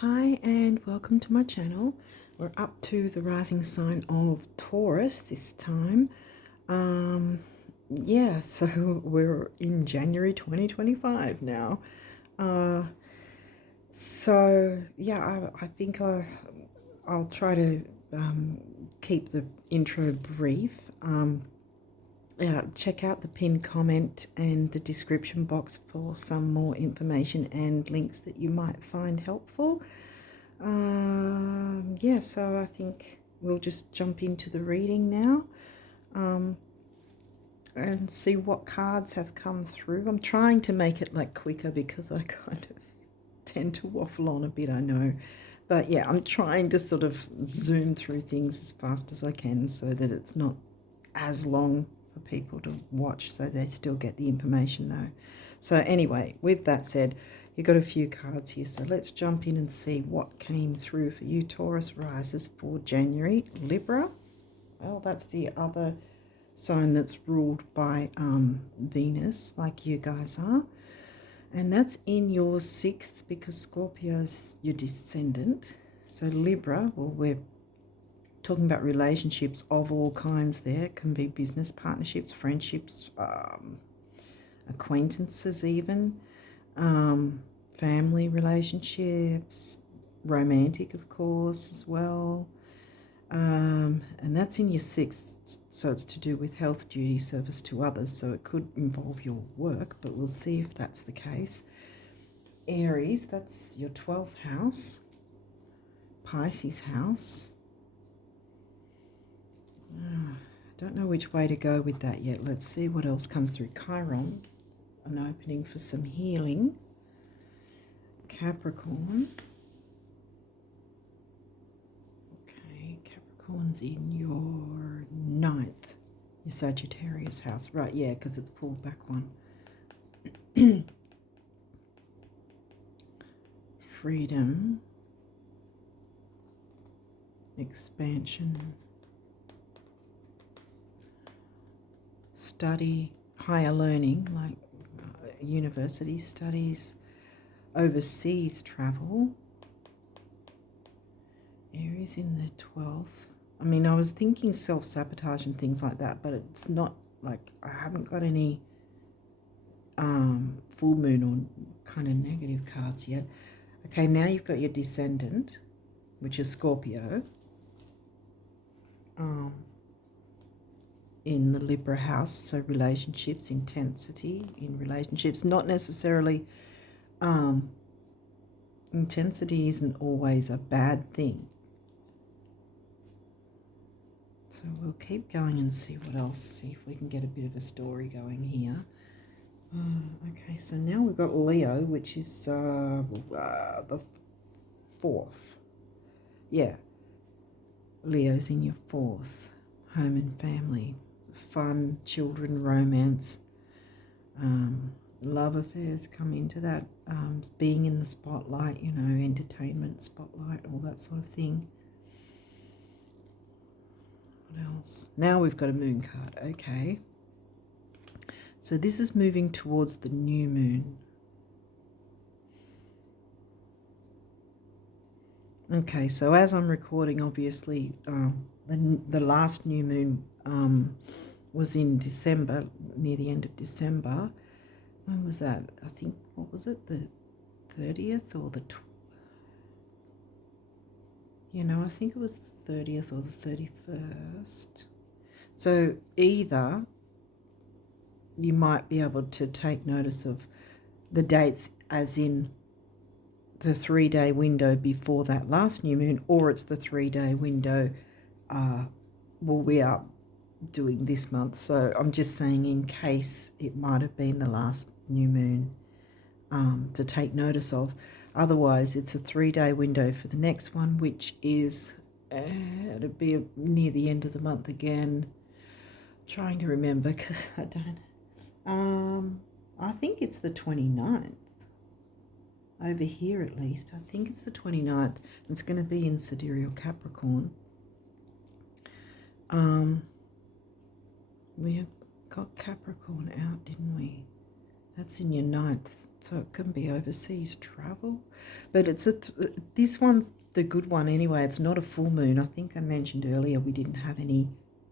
Hi and welcome to my channel. We're up to the rising sign of Taurus this time. So we're in January 2025 now. I think I'll try to keep the intro brief. Check out the pinned comment and the description box for some more information and links that you might find helpful. So I think we'll just jump into the reading now and see what cards have come through. I'm trying to make it like quicker because I kind of tend to waffle on a bit, I know. But yeah, I'm trying to sort of zoom through things as fast as I can so that it's not as long for people to watch, so they still get the information though. So anyway, with that said, you've got a few cards here, so let's jump in and see what came through for you Taurus risers for January. Libra, well, that's the other sign that's ruled by Venus, like you guys are, and that's in your sixth because Scorpio's your descendant. So Libra, well, we're talking about relationships of all kinds there. It can be business partnerships, friendships, acquaintances even, family relationships, romantic, of course, as well. And that's in your sixth, so it's to do with health, duty, service to others, so it could involve your work, but we'll see if that's the case. Aries, that's your 12th house. Pisces house. I don't know which way to go with that yet. Let's see what else comes through. Chiron, an opening for some healing. Capricorn. Okay, Capricorn's in your ninth, your Sagittarius house. Right, yeah, because it's pulled back one. Freedom. Expansion. Study, higher learning, like university studies, overseas travel. Aries in the 12th. I mean, I was thinking self-sabotage and things like that, but it's not like I haven't got any full moon or kind of negative cards yet. Okay, now you've got your descendant, which is Scorpio, in the Libra house, so relationships, intensity in relationships, not necessarily, intensity isn't always a bad thing. So we'll keep going and see what else, see if we can get a bit of a story going here. Okay, so now we've got Leo, which is the 4th. Yeah, Leo's in your 4th, home and family. Fun, children, romance, love affairs come into that, being in the spotlight, you know, entertainment spotlight, all that sort of thing. What else? Now we've got a moon card. Okay, so this is moving towards the new moon. Okay, so as I'm recording, obviously, the last new moon was in December, near the end of December. When was that? I think, what was it, the 30th or the... I think it was the 30th or the 31st. So either you might be able to take notice of the dates as in the 3-day window before that last new moon, or it's the 3-day window we are doing this month. So I'm just saying in case it might have been the last new moon to take notice of. Otherwise, it's a 3-day window for the next one, which is it'll be near the end of the month again. I'm trying to remember because I don't. I think it's the 29th. Over here at least, I think it's the 29th. It's going to be in Sidereal Capricorn. We have got Capricorn out, didn't we? That's in your 9th. So it can be overseas travel. But it's this one's the good one anyway. It's not a full moon. I think I mentioned earlier we didn't have any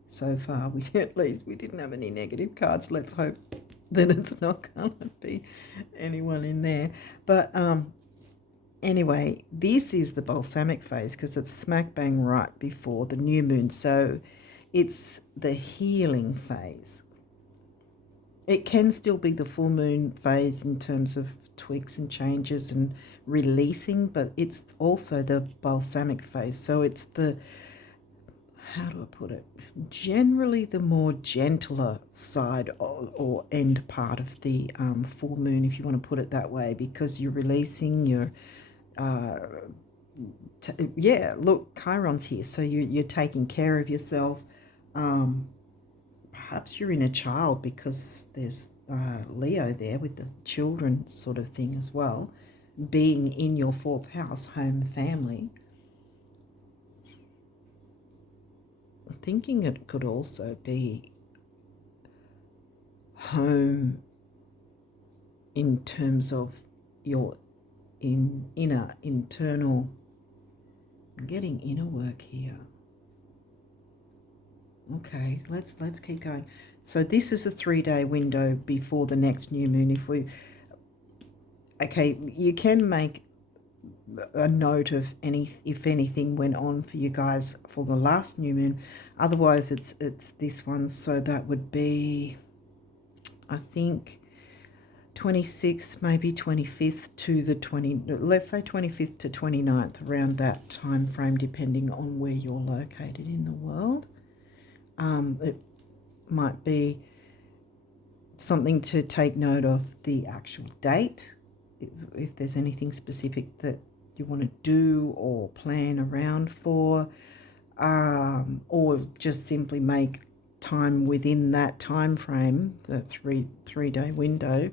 so far. At least we didn't have any negative cards. Let's hope that it's not going to be anyone in there. But anyway, this is the balsamic phase because it's smack bang right before the new moon. So it's the healing phase. It can still be the full moon phase in terms of tweaks and changes and releasing, but it's also the balsamic phase. So it's the, how do I put it, generally the more gentler side or end part of the full moon, if you want to put it that way, because you're releasing your, yeah, look, Chiron's here. So you're taking care of yourself. Perhaps you're in a child because there's Leo there with the children sort of thing as well, being in your fourth house, home, family. I'm thinking it could also be home in terms of your inner, internal, getting inner work here. Okay, let's keep going. So this is a 3-day window before the next new moon. Okay, you can make a note of if anything went on for you guys for the last new moon. Otherwise, it's this one. So that would be, I think, 26th, maybe 25th to the let's say 25th to 29th, around that time frame, depending on where you're located in the world. It might be something to take note of the actual date, if there's anything specific that you want to do or plan around for, or just simply make time within that time frame, the three-day window.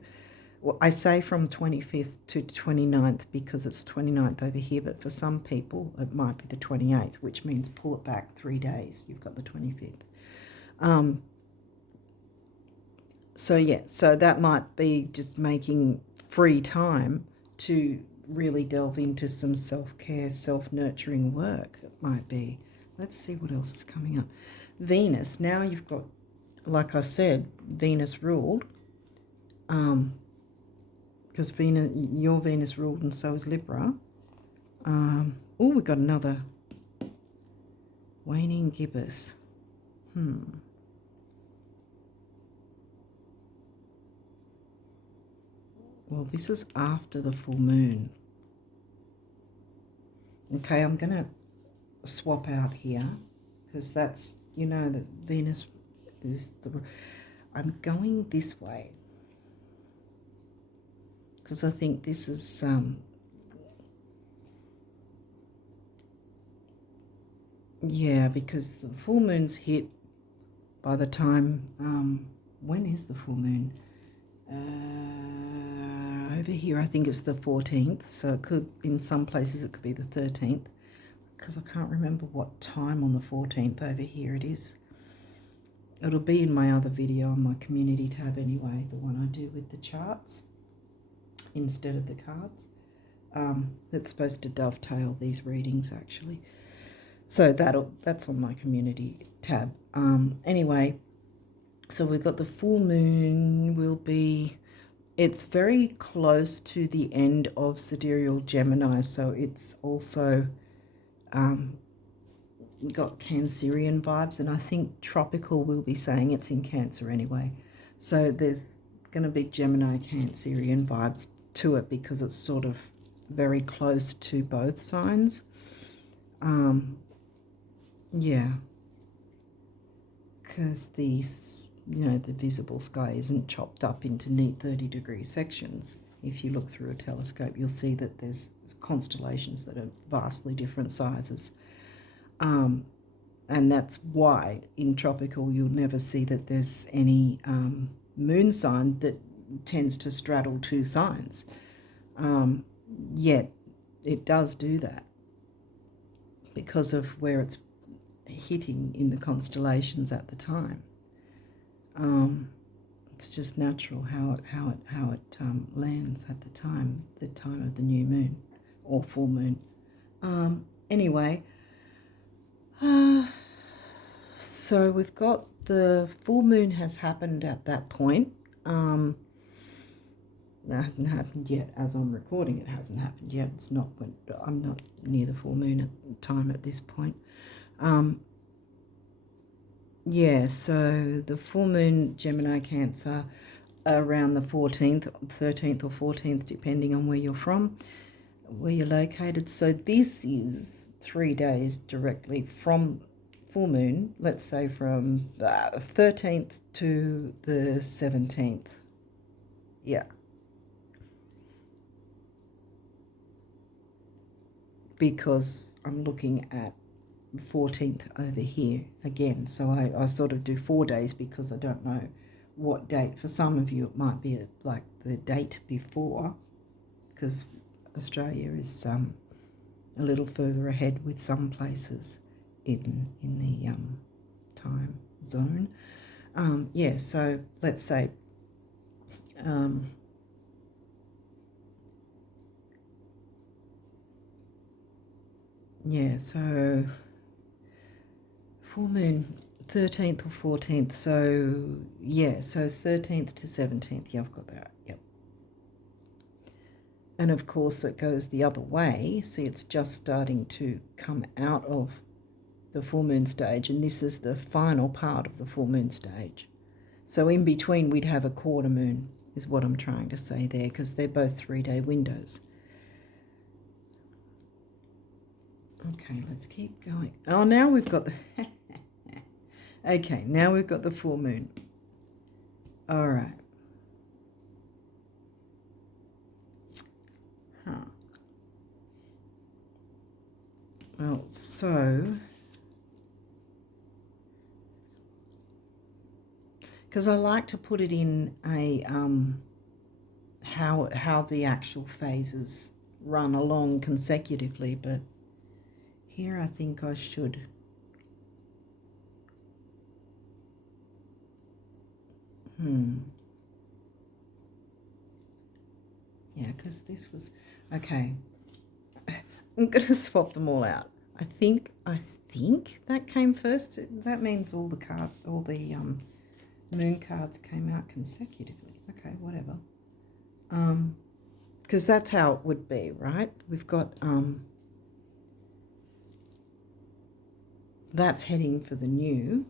Well, I say from 25th to 29th because it's 29th over here, but for some people it might be the 28th, which means pull it back 3 days. You've got the 25th. So yeah, so that might be just making free time to really delve into some self-care, self-nurturing work. It might be. Let's see what else is coming up. Venus. Now you've got, like I said, Venus ruled. Because Venus, your Venus ruled, and so is Libra. Oh, we've got another waning gibbous. Well, this is after the full moon. Okay, I'm going to swap out here because that's, you know, that Venus is the... I'm going this way because I think this is... yeah, because the full moon's hit by the time... when is the full moon? Over here I think it's the 14th, so it could, in some places it could be the 13th, because I can't remember what time on the 14th over here it is. It'll be in my other video on my community tab anyway, the one I do with the charts instead of the cards. It's supposed to dovetail these readings actually, so that's on my community tab. Anyway, so we've got the full moon will be, it's very close to the end of Sidereal Gemini, so it's also got Cancerian vibes, and I think Tropical will be saying it's in Cancer anyway. So there's going to be Gemini Cancerian vibes to it because it's sort of very close to both signs. Yeah, because these... you know, the visible sky isn't chopped up into neat 30-degree sections. If you look through a telescope, you'll see that there's constellations that are vastly different sizes. And that's why in tropical you'll never see that there's any moon sign that tends to straddle two signs. Yet it does do that because of where it's hitting in the constellations at the time. It's just natural how it lands at the time of the new moon or full moon. Anyway, so we've got the full moon has happened at that point. That hasn't happened yet as I'm recording. It hasn't happened yet. It's not when I'm not near the full moon at the time at this point. Yeah, so the full moon, Gemini, Cancer, around the 14th, 13th or 14th, depending on where you're from, where you're located. So this is 3 days directly from full moon, let's say from the 13th to the 17th. Yeah. Because I'm looking at 14th over here again, so I sort of do 4 days because I don't know what date. For some of you it might be like the date before, because Australia is a little further ahead with some places in the time zone. Yeah, so let's say yeah, so full moon 13th or 14th, so yeah, so 13th to 17th. Yeah, I've got that. Yep. And of course it goes the other way. See, it's just starting to come out of the full moon stage, and this is the final part of the full moon stage. So in between we'd have a quarter moon, is what I'm trying to say there, because they're both 3-day windows. Okay, let's keep going. Oh, now we've got the okay, now we've got the full moon. All right. Well, so because I like to put it in a how the actual phases run along consecutively, but here I think I should yeah, because this was okay. I'm gonna swap them all out. I think that came first. That means all the moon cards came out consecutively. Okay, whatever. Because that's how it would be, right? We've got that's heading for the new,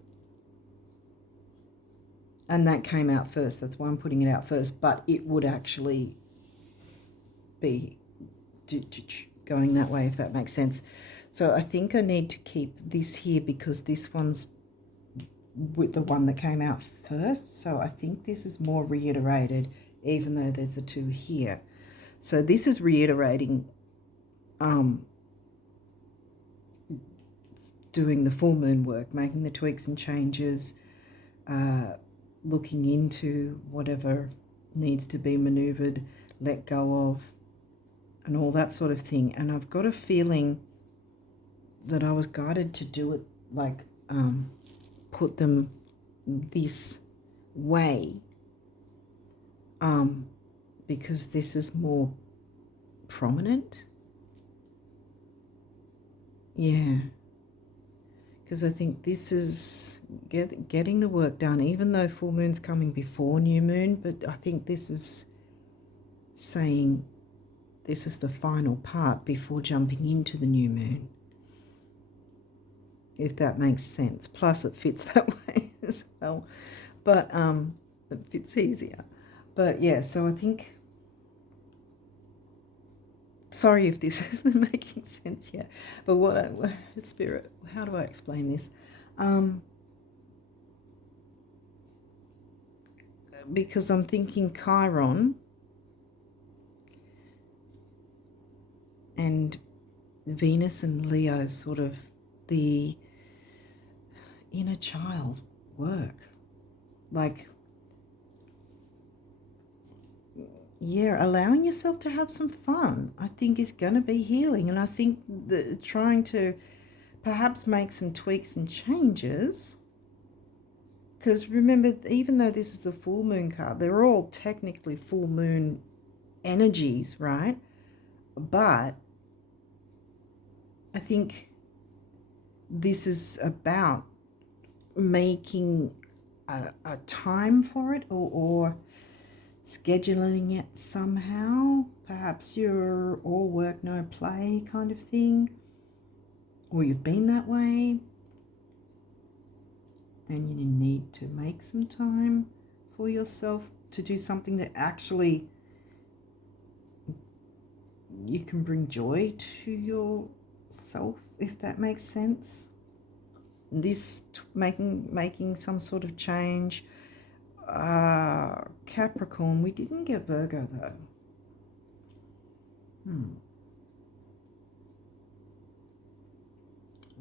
and that came out first. That's why I'm putting it out first, but it would actually be going that way, if that makes sense. So I think I need to keep this here because this one's with the one that came out first. So I think this is more reiterated, even though there's the two here. So this is reiterating doing the full moon work, making the tweaks and changes, looking into whatever needs to be maneuvered, let go of, and all that sort of thing. And I've got a feeling that I was guided to do it like put them this way because this is more prominent. Yeah, because I think this is getting the work done, even though full moon's coming before new moon, but I think this is saying this is the final part before jumping into the new moon, if that makes sense. Plus it fits that way as well, but it fits easier. But yeah, so I think, sorry if this isn't making sense yet, but Spirit, how do I explain this? Because I'm thinking Chiron and Venus and Leo, sort of the inner child work, like, yeah, allowing yourself to have some fun, I think is going to be healing. And I think that trying to perhaps make some tweaks and changes Because remember, even though this is the full moon card, they're all technically full moon energies, right? But I think this is about making a time for it, or scheduling it somehow. Perhaps you're all work, no play kind of thing, or you've been that way and you need to make some time for yourself to do something that actually you can bring joy to yourself, if that makes sense. This making some sort of change. Capricorn, we didn't get Virgo though.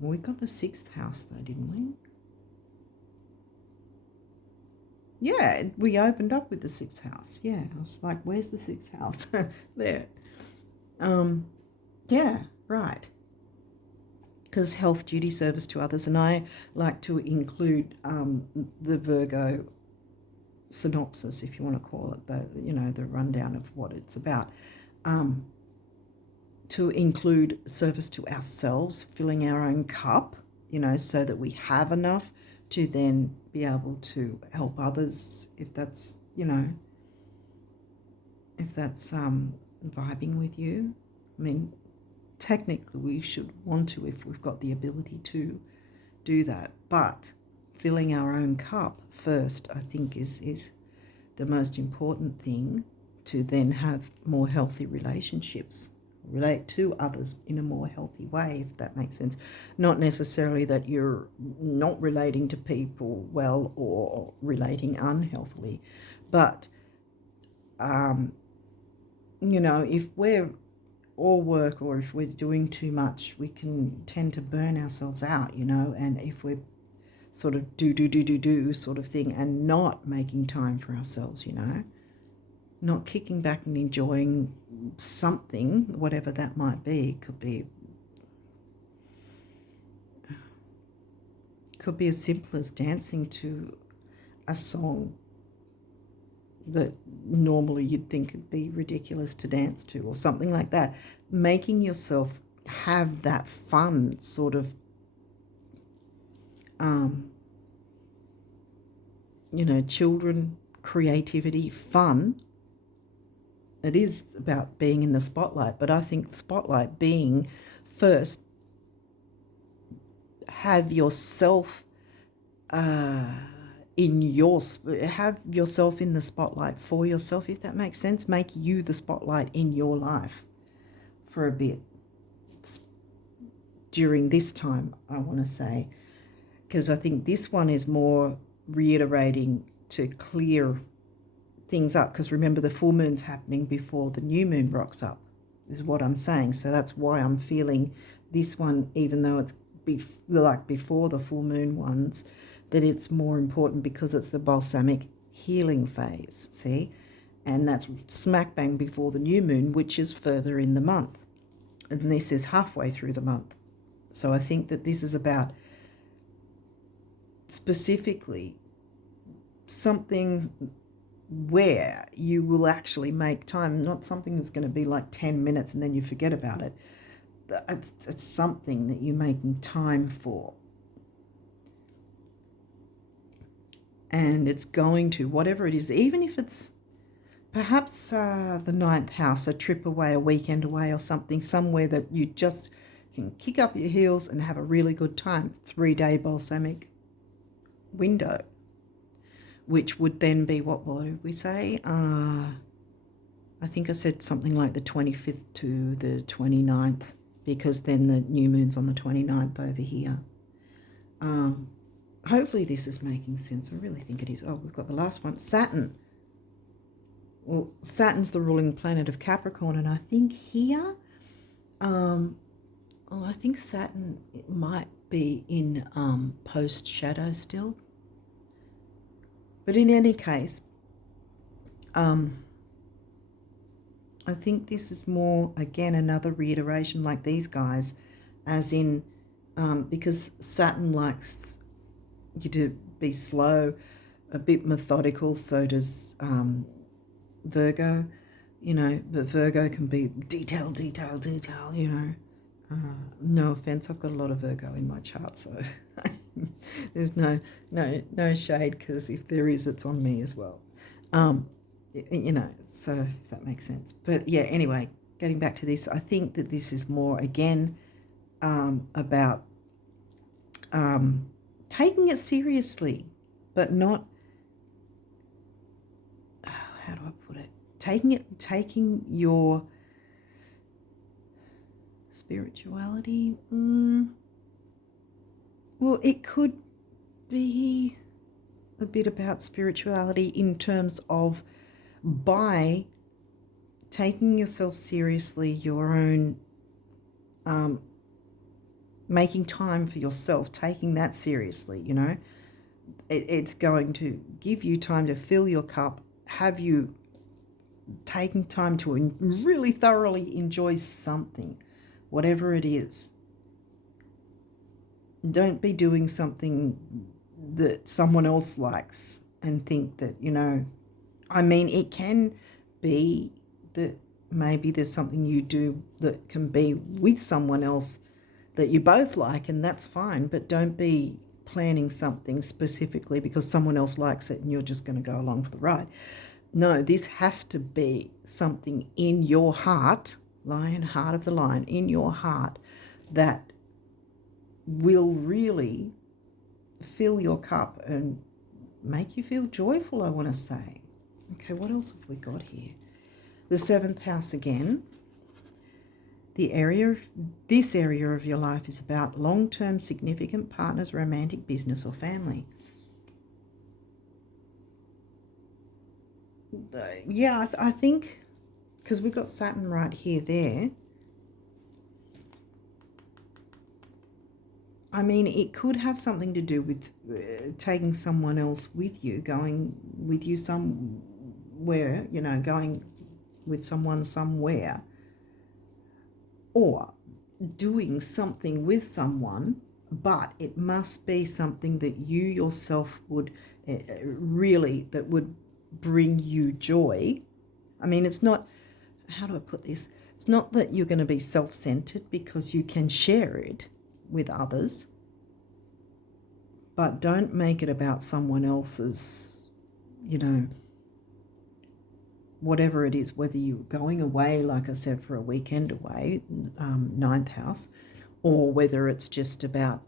We got the 6th house though, didn't we? Yeah, we opened up with the 6th house. Yeah, I was like, where's the 6th house? There. Yeah, right. Because health, duty, service to others. And I like to include the Virgo synopsis, if you want to call it, the rundown of what it's about. To include service to ourselves, filling our own cup, so that we have enough to then be able to help others, if that's, if that's vibing with you. I mean, technically we should want to, if we've got the ability to do that. But filling our own cup first, I think, is the most important thing, to then have more healthy relationships, relate to others in a more healthy way, if that makes sense. Not necessarily that you're not relating to people well or relating unhealthily, but if we're all work, or if we're doing too much, we can tend to burn ourselves out, and if we're sort of do sort of thing and not making time for ourselves, not kicking back and enjoying something, whatever that might be. Could be as simple as dancing to a song that normally you'd think would be ridiculous to dance to, or something like that. Making yourself have that fun sort of children, creativity, fun. It is about being in the spotlight, but I think the spotlight being first, have yourself have yourself in the spotlight for yourself, if that makes sense. Make you the spotlight in your life for a bit during this time, I want to say, because I think this one is more reiterating to clear things up, because remember, the full moon's happening before the new moon rocks up, is what I'm saying. So that's why I'm feeling this one, even though it's before the full moon ones, that it's more important, because it's the balsamic healing phase, see? And that's smack bang before the new moon, which is further in the month. And this is halfway through the month. So I think that this is about specifically something where you will actually make time, not something that's going to be like 10 minutes and then you forget about it. It's something that you're making time for. And it's going to, whatever it is, even if it's perhaps the 9th house, a trip away, a weekend away or something, somewhere that you just can kick up your heels and have a really good time. 3-day balsamic window, which would then be, what did we say? I think I said something like the 25th to the 29th, because then the new moon's on the 29th over here. Hopefully this is making sense. I really think it is. Oh, we've got the last one, Saturn. Well, Saturn's the ruling planet of Capricorn, and I think here, I think Saturn might be in post shadow still. But in any case, I think this is more, again, another reiteration like these guys, as in, because Saturn likes you to be slow, a bit methodical. So does Virgo. You know, but Virgo can be detail, you know. No offense, I've got a lot of Virgo in my chart, so there's no shade, because if there is, it's on me as well. You know, so if that makes sense. But yeah, anyway, getting back to this, I think that this is more, again, about taking it seriously, but not, how do I put it? Taking your spirituality. Well, it could be a bit about spirituality in terms of, by taking yourself seriously, your own making time for yourself, taking that seriously, you know, it's going to give you time to fill your cup, have you taking time to really thoroughly enjoy something, whatever it is. Don't be doing something that someone else likes and think that, you know, I mean, it can be that maybe there's something you do that can be with someone else that you both like, and that's fine, but don't be planning something specifically because someone else likes it and you're just going to go along for the ride. No, this has to be something in your heart, lion, heart of the lion, in your heart, that will really fill your cup and make you feel joyful, I want to say. Okay, what else have we got here? The 7th house again. This area of your life is about long-term significant partners, romantic, business, or family. Yeah, I think, because we've got Saturn right here, there. I mean, it could have something to do with taking someone else with you, going with you somewhere, you know, going with someone somewhere, or doing something with someone, but it must be something that you yourself would really, that would bring you joy. I mean, it's not, how do I put this? It's not that you're going to be self-centered, because you can share it with others, but don't make it about someone else's, you know, whatever it is, whether you're going away, like I said, for a weekend away, 9th house, or whether it's just about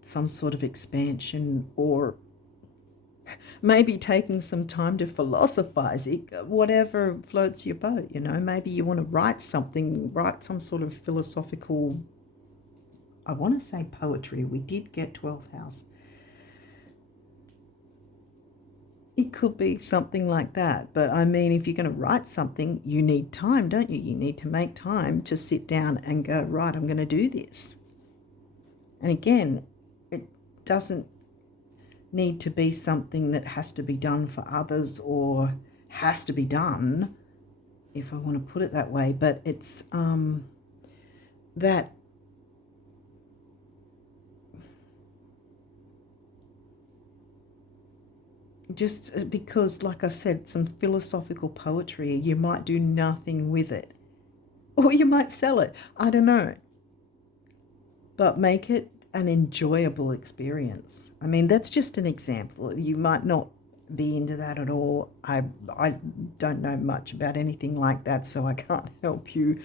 some sort of expansion, or maybe taking some time to philosophize, whatever floats your boat, you know. Maybe you want to write some sort of philosophical, I want to say poetry. We did get 12th house. It could be something like that. But I mean, if you're going to write something, you need time, don't you? You need to make time to sit down and go, right, I'm going to do this. And again, it doesn't need to be something that has to be done for others, or has to be done, if I want to put it that way. But it's that just because, like I said, some philosophical poetry, you might do nothing with it, or you might sell it, I don't know, but make it an enjoyable experience. I mean, that's just an example. You might not be into that at all. I don't know much about anything like that, so I can't help you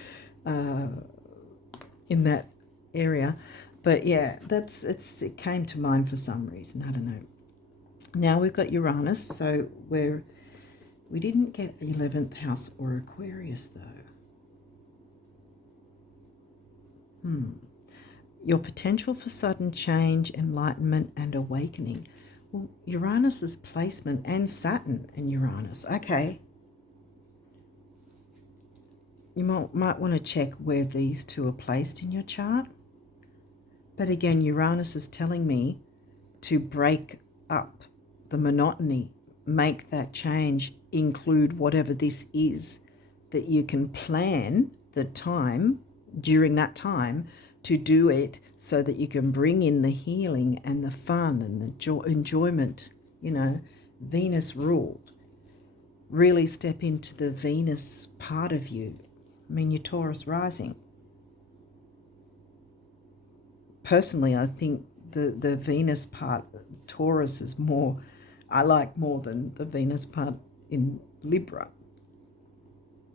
in that area. But yeah, it came to mind for some reason, I don't know. Now we've got Uranus, so we didn't get 11th house or Aquarius though. Your potential for sudden change, enlightenment, and awakening. Well, Uranus's placement, and Saturn in Uranus. Okay. You might want to check where these two are placed in your chart. But again, Uranus is telling me to break up the monotony, make that change, include whatever this is, that you can plan the time, during that time, to do it so that you can bring in the healing and the fun and the enjoyment, you know, Venus ruled. Really step into the Venus part of you. I mean, your Taurus rising. Personally, I think the Venus part, Taurus, is more, I like more than the Venus part in Libra.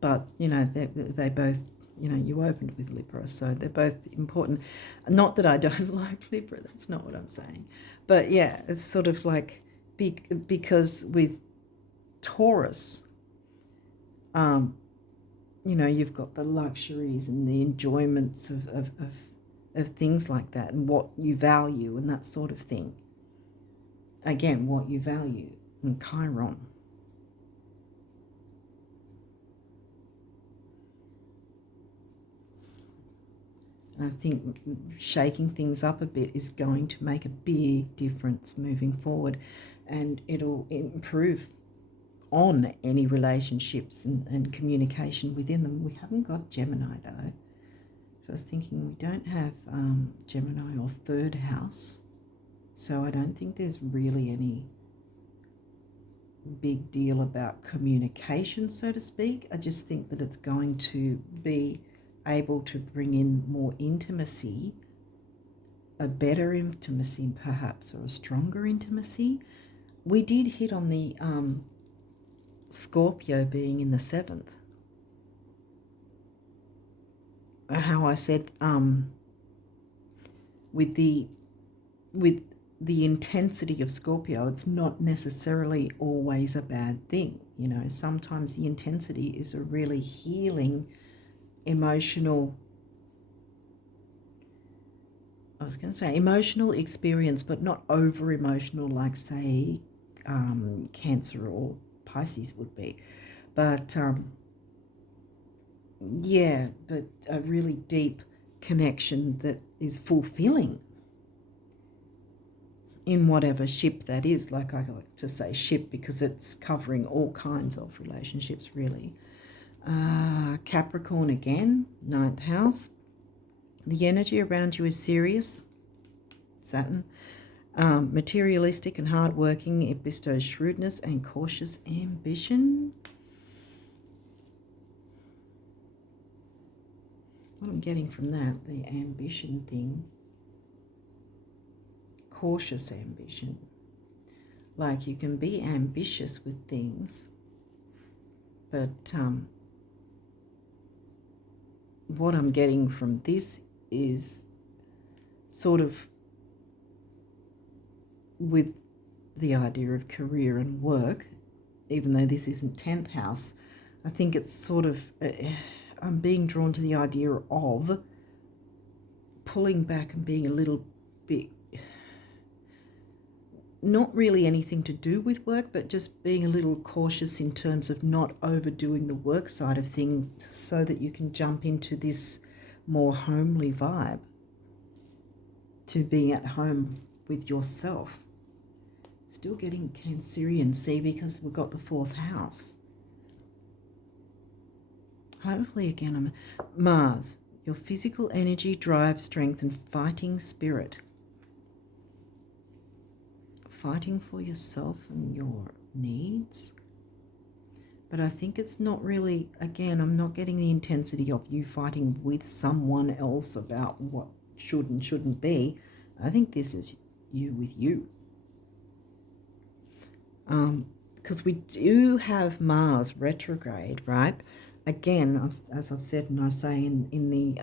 But, you know, they both, you know, you opened with Libra, so they're both important. Not that I don't like Libra, that's not what I'm saying. But, yeah, it's sort of like, because with Taurus, you know, you've got the luxuries and the enjoyments of things like that, and what you value and that sort of thing. Again, what you value, and Chiron. I think shaking things up a bit is going to make a big difference moving forward, and it'll improve on any relationships and communication within them. We haven't got Gemini though. So I was thinking we don't have Gemini or third house. So I don't think there's really any big deal about communication, so to speak. I just think that it's going to be able to bring in more intimacy, a better intimacy perhaps, or a stronger intimacy. We did hit on the Scorpio being in the 7th. How I said with the intensity of Scorpio, it's not necessarily always a bad thing. You know, sometimes the intensity is a really healing, emotional, I was going to say emotional experience, but not over emotional like, say, Cancer or Pisces would be. But yeah, but a really deep connection that is fulfilling in whatever ship that is. Like, I like to say ship because it's covering all kinds of relationships, really. Capricorn again, 9th house. The energy around you is serious, Saturn. Materialistic and hardworking. It bestows shrewdness and cautious ambition. What I'm getting from that, the ambition thing, cautious ambition. Like, you can be ambitious with things, but what I'm getting from this is sort of with the idea of career and work, even though this isn't 10th house, I think it's sort of, I'm being drawn to the idea of pulling back and being a little bit, not really anything to do with work, but just being a little cautious in terms of not overdoing the work side of things, so that you can jump into this more homely vibe, to be at home with yourself. Still getting Cancerian, see, because we've got the 4th house. Hopefully again, I'm Mars, your physical energy, drive, strength and fighting spirit. Fighting for yourself and your needs. But I think it's not really, again, I'm not getting the intensity of you fighting with someone else about what should and shouldn't be. I think this is you with you. Because we do have Mars retrograde, right? Again, as I've said, and I say in the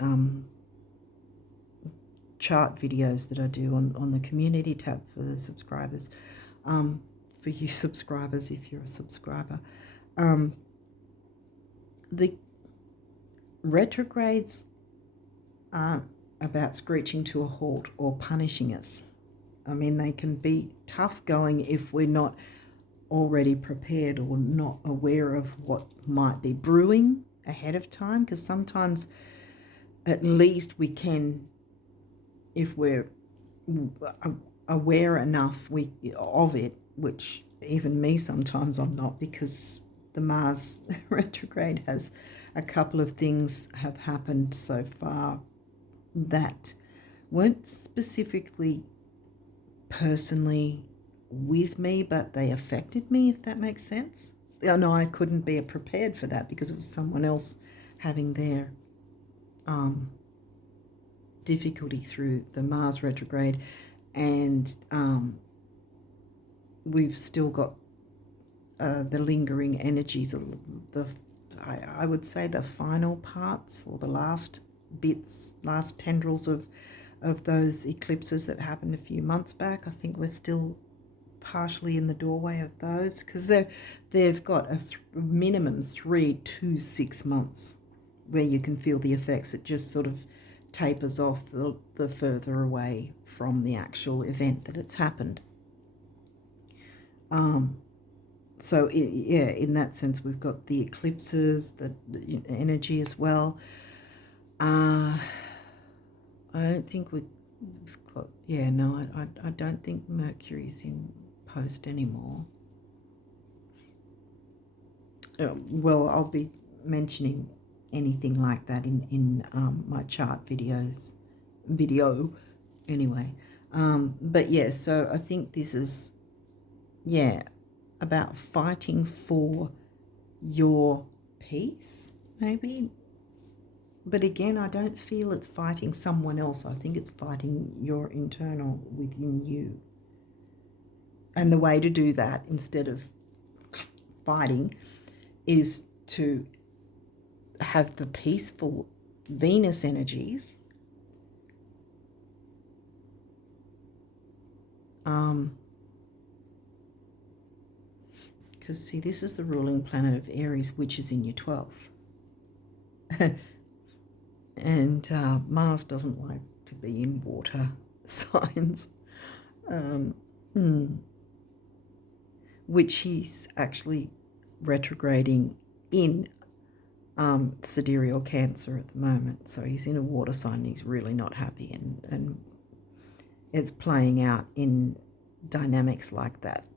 chart videos that I do on the community tab for the subscribers, for you subscribers, if you're a subscriber, the retrogrades aren't about screeching to a halt or punishing us. I mean, they can be tough going if we're not already prepared or not aware of what might be brewing ahead of time, because sometimes at least we can, if we're aware enough of it, which even me sometimes I'm not, because the Mars retrograde has a couple of things have happened so far that weren't specifically personally with me, but they affected me, if that makes sense. I know I couldn't be prepared for that because it was someone else having their difficulty through the Mars retrograde, and we've still got the lingering energies of I would say the final parts, or the last bits, last tendrils of those eclipses that happened a few months back. I think we're still partially in the doorway of those, because they've got a minimum 3 to 6 months where you can feel the effects. It just sort of tapers off the further away from the actual event that it's happened. So in that sense, we've got the eclipses, the energy as well. I don't think we've got, I don't think Mercury's in post anymore. Well, I'll be mentioning anything like that in my chart video anyway. But yeah, so I think this is, about fighting for your peace, maybe. But again, I don't feel it's fighting someone else. I think it's fighting your internal within you. And the way to do that, instead of fighting, is to have the peaceful Venus energies because see, this is the ruling planet of Aries, which is in your 12th. And Mars doesn't like to be in water signs, which he's actually retrograding in sidereal Cancer at the moment. So he's in a water sign and he's really not happy, and it's playing out in dynamics like that,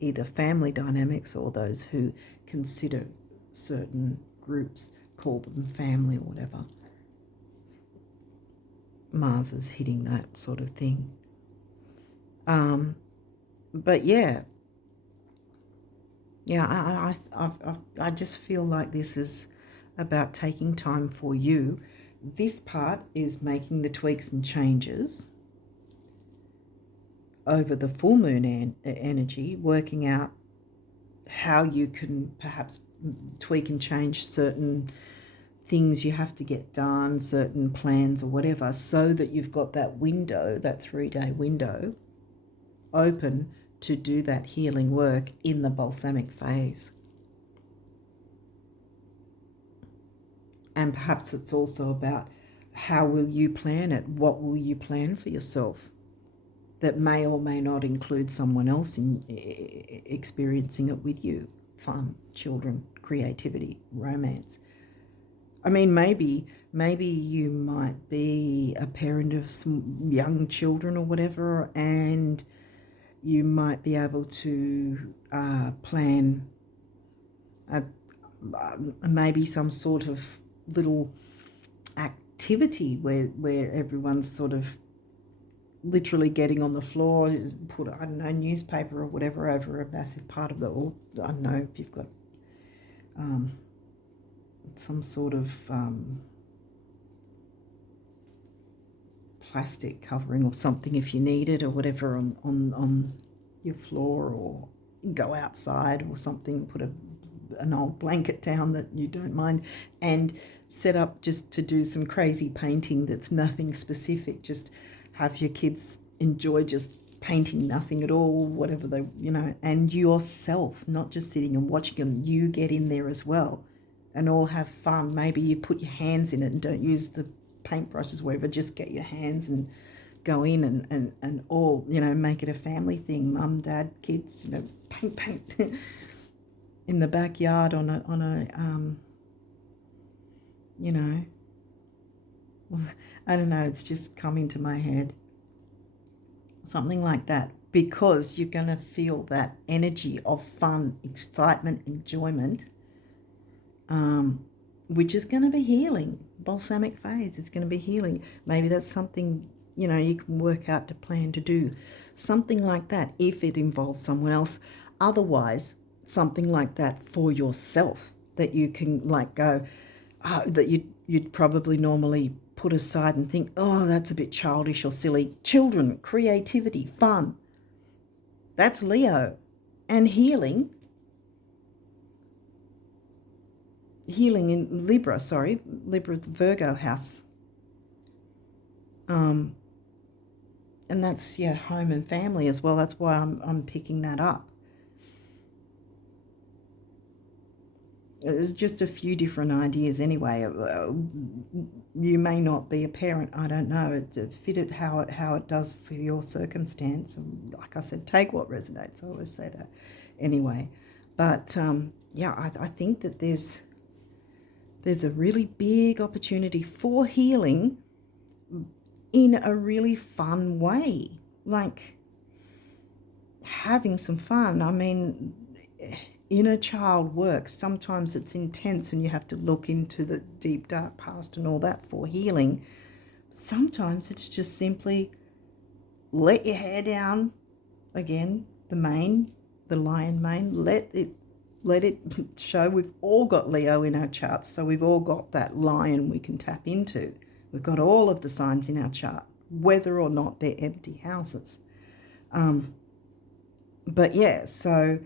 either family dynamics or those who consider certain groups, call them family or whatever. Mars is hitting that sort of thing. But I just feel like this is about taking time for you. This part is making the tweaks and changes over the full moon energy, working out how you can perhaps tweak and change certain things you have to get done, certain plans or whatever, so that you've got that window, that 3-day window open to do that healing work in the balsamic phase. And perhaps it's also about how will you plan it? What will you plan for yourself that may or may not include someone else in experiencing it with you? Fun, children, creativity, romance. I mean, maybe you might be a parent of some young children or whatever, and you might be able to plan maybe some sort of little activity where everyone's sort of literally getting on the floor, put, I don't know, newspaper or whatever over a massive part of or I don't know if you've got some sort of plastic covering or something if you need it or whatever on your floor, or go outside or something, put an old blanket down that you don't mind, and set up just to do some crazy painting that's nothing specific. Just have your kids enjoy just painting nothing at all, whatever they, and yourself, not just sitting and watching them, you get in there as well and all have fun. Maybe you put your hands in it and don't use the paintbrushes, whatever, just get your hands and go in and all, make it a family thing. Mum, dad, kids, paint in the backyard on a I don't know, it's just coming to my head. Something like that, because you're going to feel that energy of fun, excitement, enjoyment which is going to be healing. Balsamic phase is going to be healing. Maybe that's something, you know, you can work out to plan to do. Something like that if it involves someone else. Otherwise, something like that for yourself that you can like go, that you'd probably normally put aside and think, oh, that's a bit childish or silly. Children, creativity, fun. That's Leo. And healing in Libra, Libra's the Virgo house. And that's, yeah, home and family as well. That's why I'm picking that up. There's just a few different ideas anyway. You may not be a parent, I don't know. It fit it how it does for your circumstance. Like I said, take what resonates. I always say that anyway. But yeah, I think that there's a really big opportunity for healing in a really fun way, like having some fun. I mean, inner child work, sometimes it's intense and you have to look into the deep dark past and all that for healing. Sometimes it's just simply let your hair down, again, the lion mane, let it show. We've all got Leo in our charts, so we've all got that lion we can tap into. We've got all of the signs in our chart, whether or not they're empty houses. But yeah, so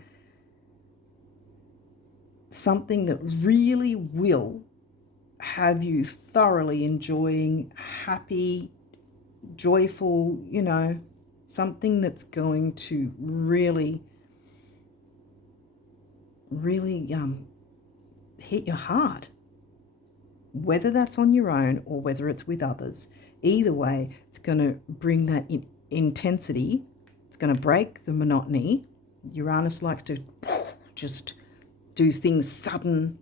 something that really will have you thoroughly enjoying, happy, joyful, you know, something that's going to really hit your heart, whether that's on your own or whether it's with others. Either way, it's going to bring that intensity. It's going to break the monotony. Uranus likes to just do things sudden,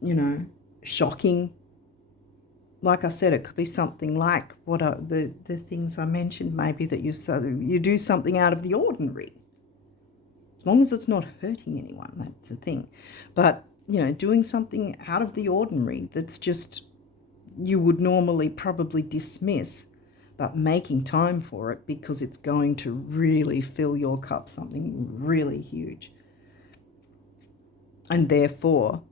you know, shocking. Like I said, it could be something like what are the things I mentioned, maybe that you do something out of the ordinary. As long as it's not hurting anyone, that's the thing. But, you know, doing something out of the ordinary that's just you would normally probably dismiss, but making time for it because it's going to really fill your cup, something really huge. And therefore,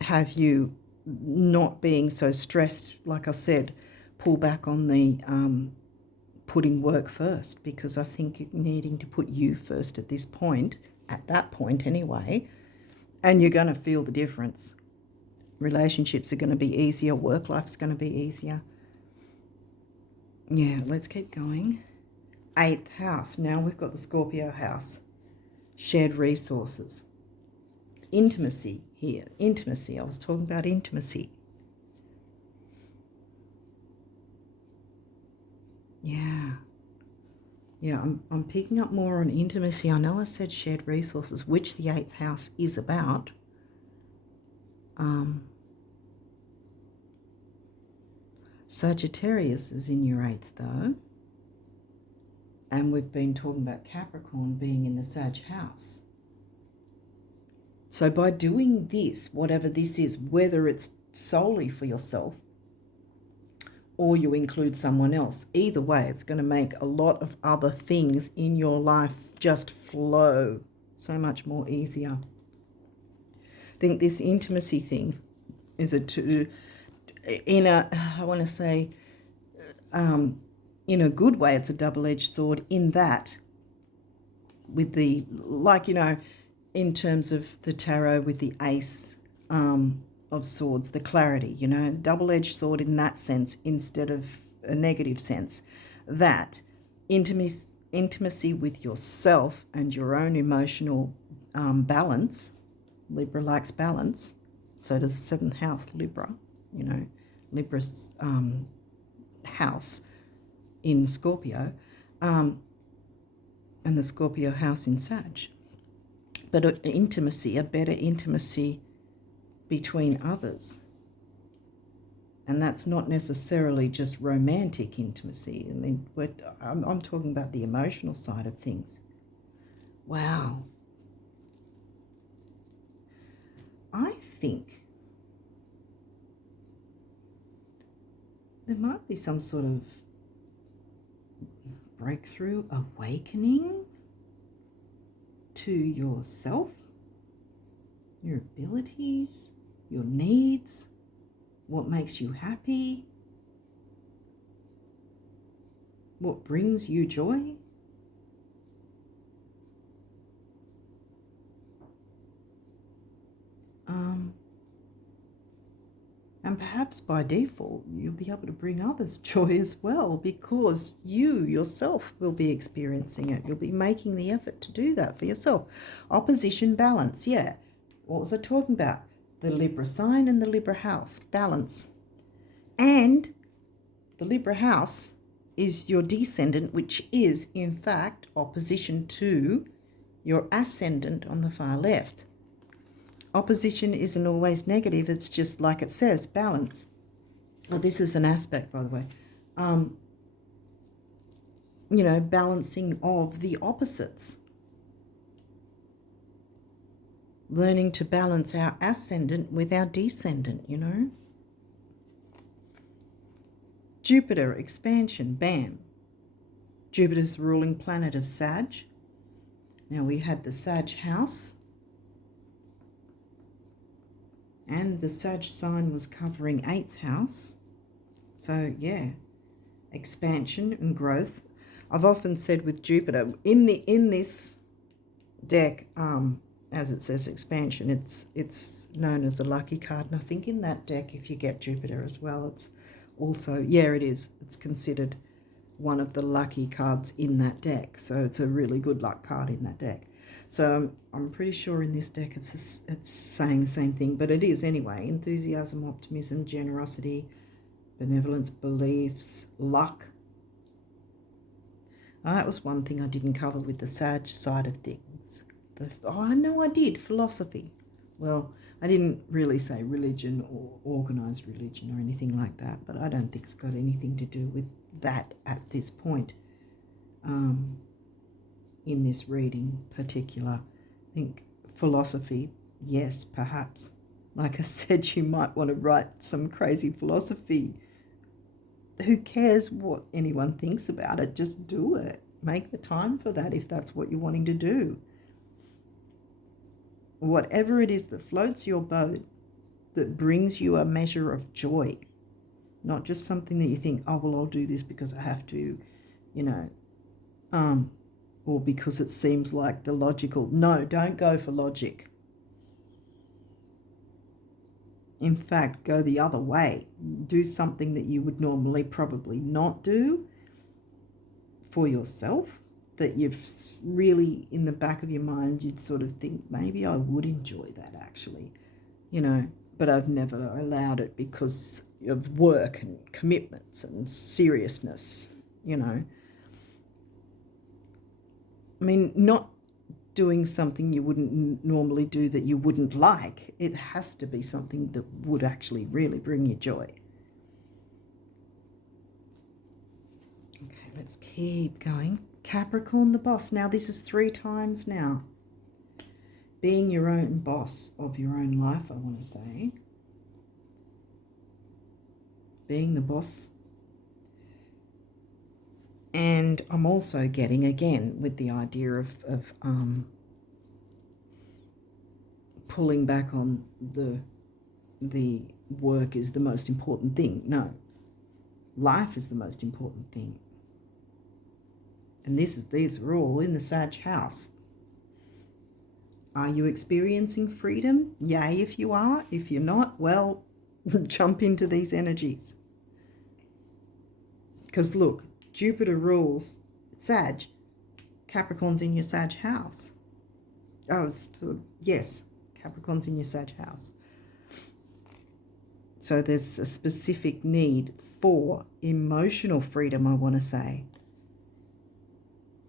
have you not being so stressed, like I said, pull back on the putting work first, because I think you're needing to put you first at this point, at that point anyway, and you're going to feel the difference. Relationships are going to be easier. Work life's going to be easier. Yeah, let's keep going. 8th house. Now we've got the Scorpio house. Shared resources. Intimacy here. Intimacy. I was talking about intimacy. Yeah, I'm picking up more on intimacy. I know I said shared resources, which the 8th house is about. Sagittarius is in your 8th though. And we've been talking about Capricorn being in the Sag house. So by doing this, whatever this is, whether it's solely for yourself or you include someone else, either way, it's going to make a lot of other things in your life just flow so much more easier. I think this intimacy thing is in a good way, it's a double-edged sword in that with the, like, you know, in terms of the tarot with the ace of swords, the clarity, you know, double-edged sword in that sense instead of a negative sense, that intimacy with yourself and your own emotional balance. Libra likes balance, so does 7th house Libra, you know, Libra's house in Scorpio, and the Scorpio house in Sag. But a better intimacy between others. And that's not necessarily just romantic intimacy. I mean, I'm talking about the emotional side of things. Wow. I think there might be some sort of breakthrough, awakening to yourself, your abilities, your needs, what makes you happy, what brings you joy. And perhaps by default, you'll be able to bring others joy as well, because you yourself will be experiencing it. You'll be making the effort to do that for yourself. Opposition, balance. Yeah. What was I talking about? The Libra sign and the Libra house. Balance. And the Libra house is your descendant, which is, in fact, opposition to your ascendant on the far left. Opposition isn't always negative. It's just like it says, balance. Oh, this is an aspect, by the way. Balancing of the opposites. Learning to balance our ascendant with our descendant, Jupiter, expansion, bam. Jupiter's the ruling planet of Sag. Now we had the Sag house. And the Sag sign was covering 8th house. So, yeah, expansion and growth. I've often said with Jupiter, in this deck, as it says expansion, it's known as a lucky card. And I think in that deck, if you get Jupiter as well, it's also, yeah, it is. It's considered one of the lucky cards in that deck. So it's a really good luck card in that deck. So I'm pretty sure in this deck it's saying the same thing, but it is anyway. Enthusiasm, optimism, generosity, benevolence, beliefs, luck. That was one thing I didn't cover with the Sag side of things. I know I did, philosophy. Well, I didn't really say religion or organised religion or anything like that, but I don't think it's got anything to do with that at this point. In this reading particular, I think philosophy, yes, perhaps. Like I said, you might want to write some crazy philosophy. Who cares what anyone thinks about it? Just do it. Make the time for that if that's what you're wanting to do. Whatever it is that floats your boat, that brings you a measure of joy, not just something that you think, oh, well, I'll do this because I have to, or because it seems like the logical. No, don't go for logic. In fact, go the other way. Do something that you would normally probably not do for yourself, that you've really, in the back of your mind, you'd sort of think, maybe I would enjoy that actually, but I've never allowed it because of work and commitments and seriousness, I mean, not doing something you wouldn't normally do that you wouldn't like. It has to be something that would actually really bring you joy. Okay, let's keep going. Capricorn, the boss. Now, this is 3 times now. Being your own boss of your own life, I want to say. Being the boss. And I'm also getting, again, with the idea of pulling back on the work is the most important thing. No, life is the most important thing. And these are all in the Sag house. Are you experiencing freedom? Yay, if you are. If you're not, well, jump into these energies. Because look, Jupiter rules Sag. Capricorn's in your Sag house. Oh, yes, Capricorn's in your Sag house. So there's a specific need for emotional freedom, I want to say.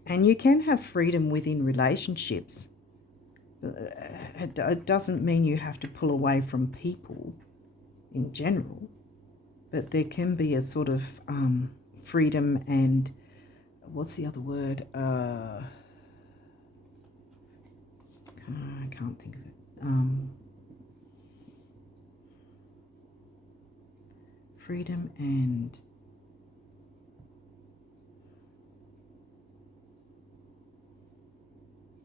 And you can have freedom within relationships. It doesn't mean you have to pull away from people in general, but there can be a sort of freedom and, what's the other word? I can't think of it. freedom and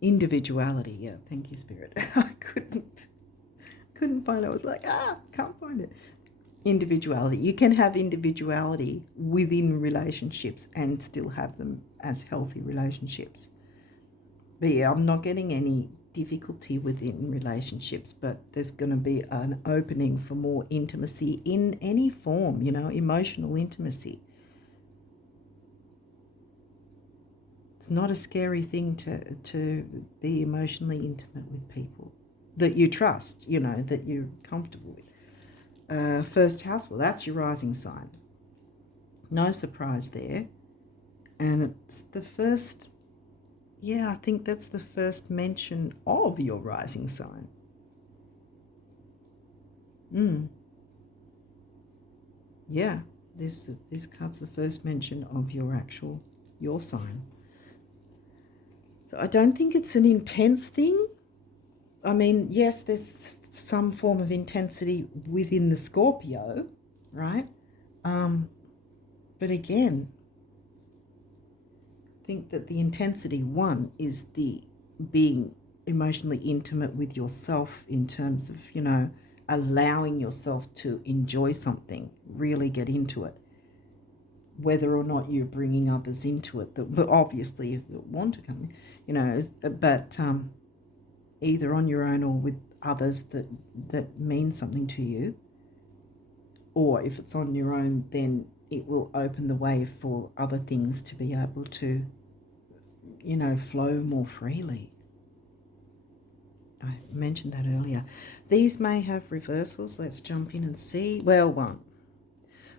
individuality. Yeah, thank you, Spirit. I couldn't find it. I was like, can't find it. Individuality. You can have individuality within relationships and still have them as healthy relationships. But yeah, I'm not getting any difficulty within relationships, but there's going to be an opening for more intimacy in any form, you know, emotional intimacy. It's not a scary thing to be emotionally intimate with people that you trust, you know, that you're comfortable with. First house, well, that's your rising sign. No surprise there. And it's the first, yeah, I think that's the first mention of your rising sign. Yeah, this card's the first mention of your sign. So I don't think it's an intense thing. I mean, yes, there's some form of intensity within the Scorpio, right? But again, I think that the intensity, one, is the being emotionally intimate with yourself in terms of, you know, allowing yourself to enjoy something, really get into it. Whether or not you're bringing others into it, that obviously you want to come in, you know, but either on your own or with others that mean something to you, or if it's on your own, then it will open the way for other things to be able to, you know, flow more freely. I mentioned that earlier. These may have reversals. Let's jump in and see. Well, one,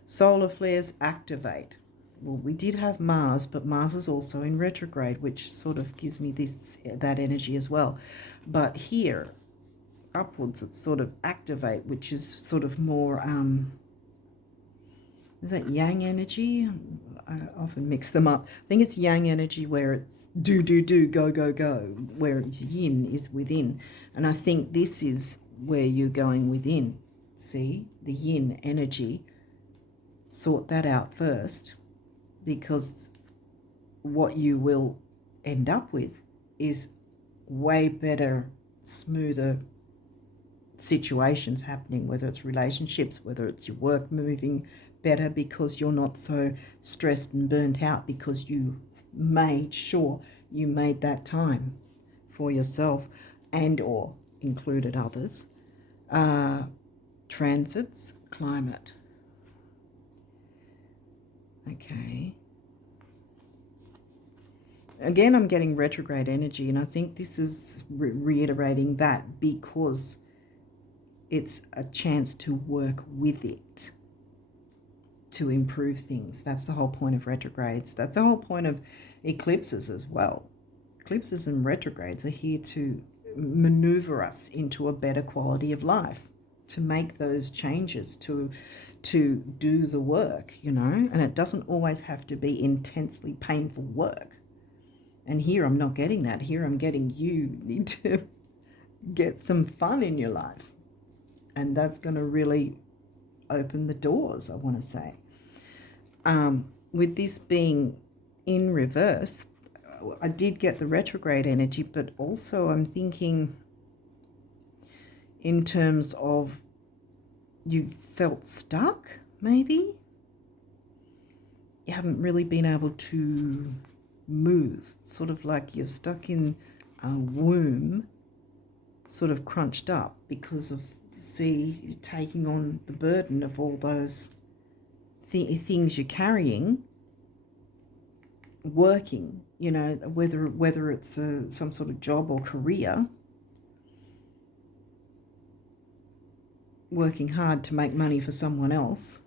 solar flares activate. Well, we did have Mars, but Mars is also in retrograde, which sort of gives me that energy as well. But here, upwards, it's sort of activate, which is sort of more, is that yang energy? I often mix them up. I think it's yang energy where it's do, go, where it's yin is within. And I think this is where you're going within. See, the yin energy, sort that out first, because what you will end up with is way better, smoother situations happening, whether it's relationships, whether it's your work moving better because you're not so stressed and burnt out because you made sure you made that time for yourself and or included others. Transits, climate. Okay. Again, I'm getting retrograde energy, and I think this is reiterating that because it's a chance to work with it to improve things. That's the whole point of retrogrades. That's the whole point of eclipses as well. Eclipses and retrogrades are here to maneuver us into a better quality of life, to make those changes, to do the work, you know, and it doesn't always have to be intensely painful work. And here I'm not getting that. Here I'm getting you need to get some fun in your life. And that's going to really open the doors, I want to say. With this being in reverse, I did get the retrograde energy, but also I'm thinking in terms of you felt stuck, maybe. You haven't really been able to move, sort of like you're stuck in a womb, sort of crunched up because of, see, taking on the burden of all those things you're carrying, working, you know, whether it's some sort of job or career, working hard to make money for someone else,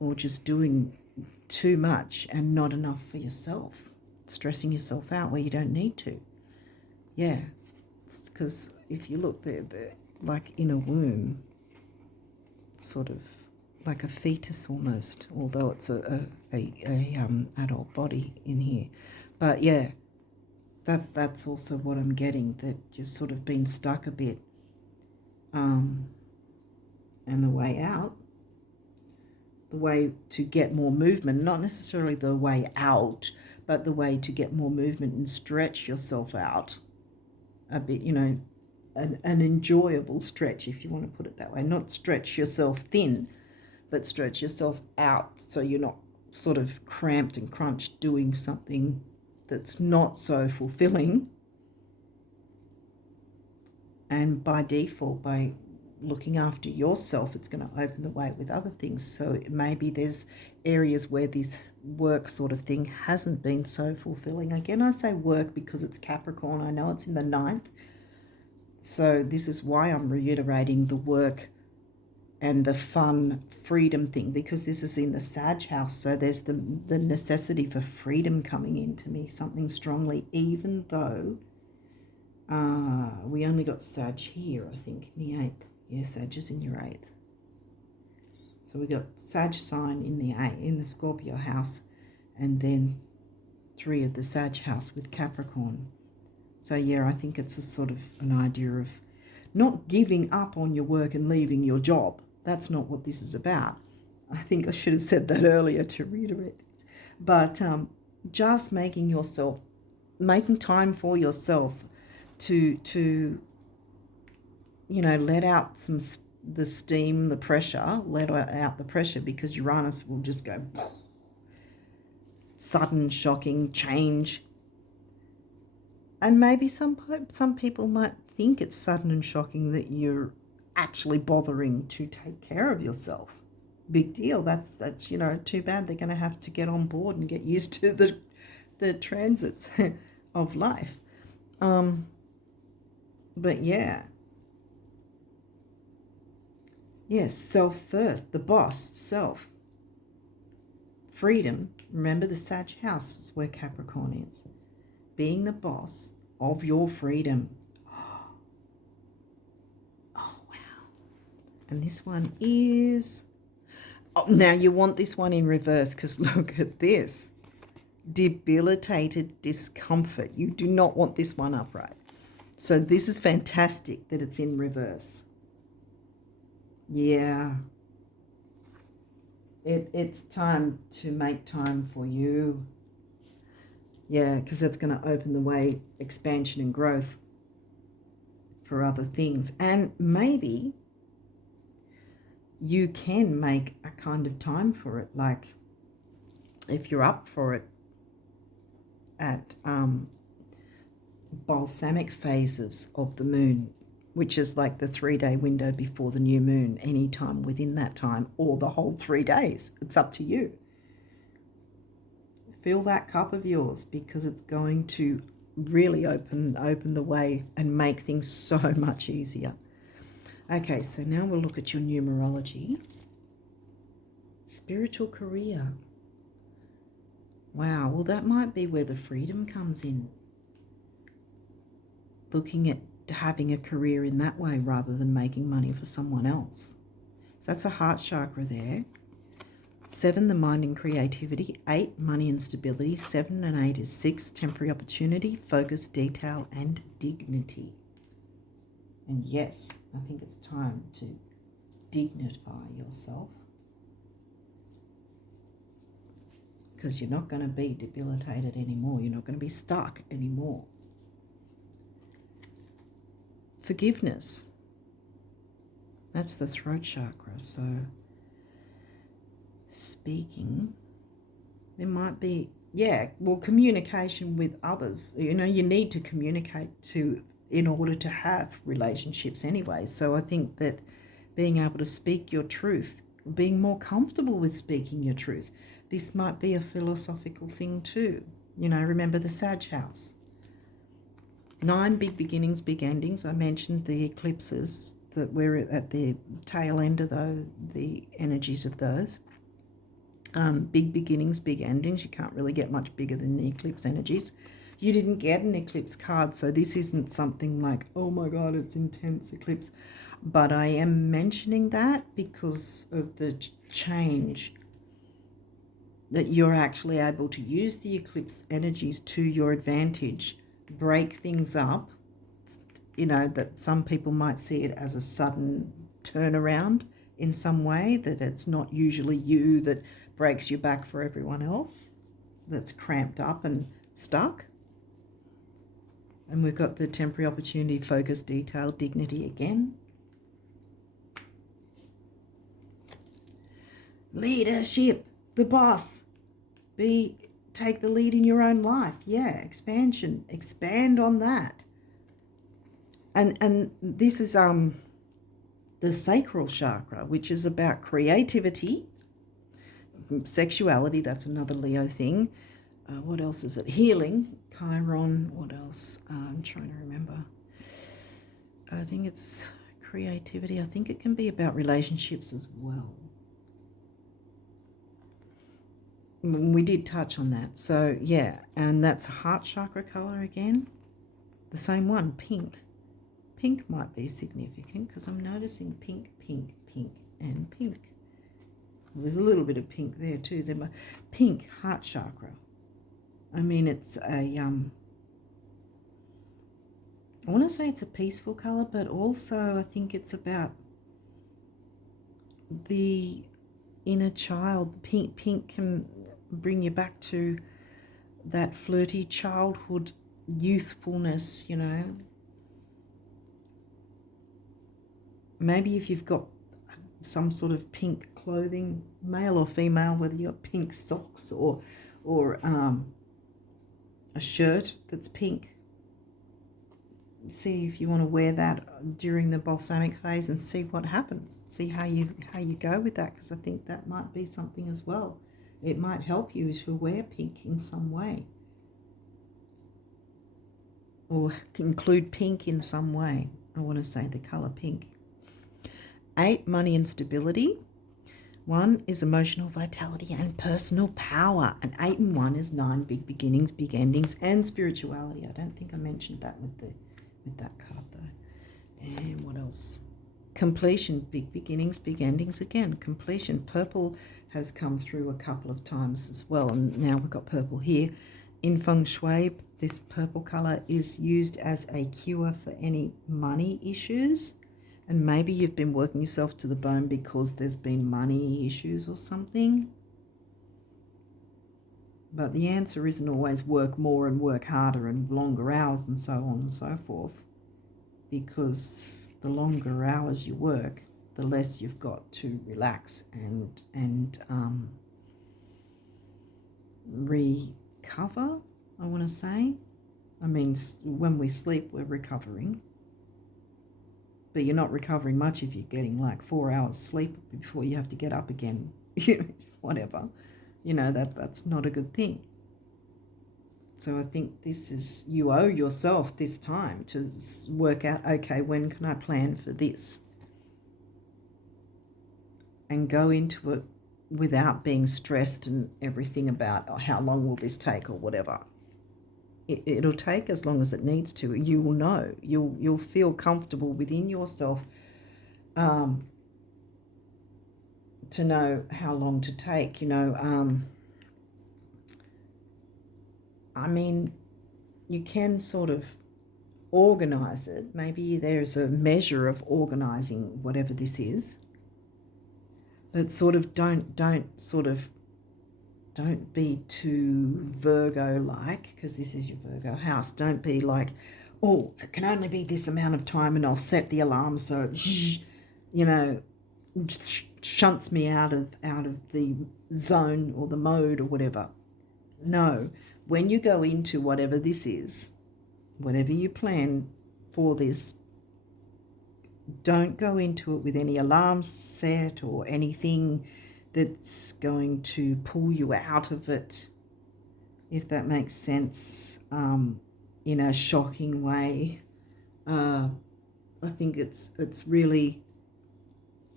or just doing too much and not enough for yourself, stressing yourself out where you don't need to. Yeah, because if you look, they're like in a womb, sort of like a fetus almost, although it's a adult body in here. But yeah, that's also what I'm getting, that you've sort of been stuck a bit, and and the way out. The way to get more movement, not necessarily the way out, but the way to get more movement and stretch yourself out a bit, an enjoyable stretch, if you want to put it that way. Not stretch yourself thin, but stretch yourself out so you're not sort of cramped and crunched doing something that's not so fulfilling. And by default, by looking after yourself, it's going to open the way with other things. So maybe there's areas where this work sort of thing hasn't been so fulfilling. Again, I say work because it's Capricorn. I know it's in the 9th. So this is why I'm reiterating the work and the fun freedom thing, because this is in the Sag house. So there's the necessity for freedom coming into me, something strongly, even though we only got Sag here, I think, in the 8th. Yeah, Sag is in your 8th. So we got Sag sign in the Scorpio house, and then 3 of the Sag house with Capricorn. So yeah, I think it's a sort of an idea of not giving up on your work and leaving your job. That's not what this is about. I think I should have said that earlier to reiterate this. But just making time for yourself to let out the steam, the pressure, let out the pressure, because Uranus will just go sudden, shocking change. And maybe some people might think it's sudden and shocking that you're actually bothering to take care of yourself. Big deal. That's too bad. They're going to have to get on board and get used to the transits of life. But yeah. Yes, self first, the boss, self. Freedom. Remember, the Sag house is where Capricorn is. Being the boss of your freedom. Oh, wow. And this one is... Oh, now you want this one in reverse, because look at this. Debilitated discomfort. You do not want this one upright. So this is fantastic that it's in reverse. Yeah. It's time to make time for you. Yeah, because that's going to open the way, expansion and growth for other things. And maybe you can make a kind of time for it, like if you're up for it at balsamic phases of the moon, which is like the 3-day window before the new moon, any time within that time, or the whole 3 days. It's up to you. Fill that cup of yours, because it's going to really open the way and make things so much easier. Okay, so now we'll look at your numerology. Spiritual career. Wow, well, that might be where the freedom comes in. Looking at having a career in that way rather than making money for someone else. So that's a heart chakra there. 7, the mind and creativity. 8, money and stability. 7 and 8 is 6, temporary opportunity, focus, detail, and dignity. And yes, I think it's time to dignify yourself, because you're not going to be debilitated anymore. You're not going to be stuck anymore. Forgiveness. That's the throat chakra. So speaking, there might be, communication with others. You need to communicate in order to have relationships anyway. So I think that being able to speak your truth, being more comfortable with speaking your truth, this might be a philosophical thing too. Remember the Sag house. 9, big beginnings, big endings. I mentioned the eclipses, that we're at the tail end of the energies of those. Big beginnings, big endings. You can't really get much bigger than the eclipse energies. You didn't get an eclipse card, so this isn't something like, oh my God, it's intense eclipse. But I am mentioning that because of the change, that you're actually able to use the eclipse energies to your advantage, break things up, that some people might see it as a sudden turnaround in some way, that it's not usually you that breaks your back for everyone else, that's cramped up and stuck. And we've got the temporary opportunity, focus, detail, dignity again. Leadership, the boss. Take the lead in your own life. Yeah, expansion. Expand on that. And this is the sacral chakra, which is about creativity, sexuality, that's another Leo thing. What else is it? Healing, Chiron, what else? I'm trying to remember. I think it's creativity. I think it can be about relationships as well. We did touch on that. So, yeah, and that's heart chakra color again. The same one, pink. Pink might be significant because I'm noticing pink, pink, pink, and pink. Well, there's a little bit of pink there too. Pink, heart chakra. I mean, it's a, I want to say it's a peaceful color, but also I think it's about the inner child. Pink can bring you back to that flirty childhood youthfulness, you know. Maybe if you've got some sort of pink clothing, male or female, whether you've got pink socks or a shirt that's pink. See if you want to wear that during the balsamic phase and see what happens. See how you go with that, because I think that might be something as well. It might help you to wear pink in some way, or include pink in some way. I want to say the colour pink. 8, money and stability. 1 is emotional vitality and personal power. And 8 and 1 is 9, big beginnings, big endings, and spirituality. I don't think I mentioned that with that card though. And what else? Completion, big beginnings, big endings again. Completion. Purple has come through a couple of times as well, and now we've got purple here. In Feng Shui, this purple colour is used as a cure for any money issues. And maybe you've been working yourself to the bone because there's been money issues or something. But the answer isn't always work more and work harder and longer hours and so on and so forth. Because the longer hours you work, the less you've got to relax and recover, I want to say. I mean, when we sleep, we're recovering. But you're not recovering much if you're getting like 4 hours sleep before you have to get up again. Whatever. You know, that's not a good thing. So I think this is, you owe yourself this time to work out, okay, when can I plan for this? And go into it without being stressed and everything about how long will this take or whatever. It'll take as long as it needs to. You will know. You'll feel comfortable within yourself to know how long to take. You know, I mean, you can sort of organize it. Maybe there's a measure of organizing whatever this is, but sort of don't be too Virgo-like, because this is your Virgo house. Don't be like, oh, it can only be this amount of time and I'll set the alarm so it, you know, shunts me out of the zone or the mode or whatever. No, when you go into whatever this is, whatever you plan for this, don't go into it with any alarm set or anything that's going to pull you out of it, if that makes sense, in a shocking way. I think it's really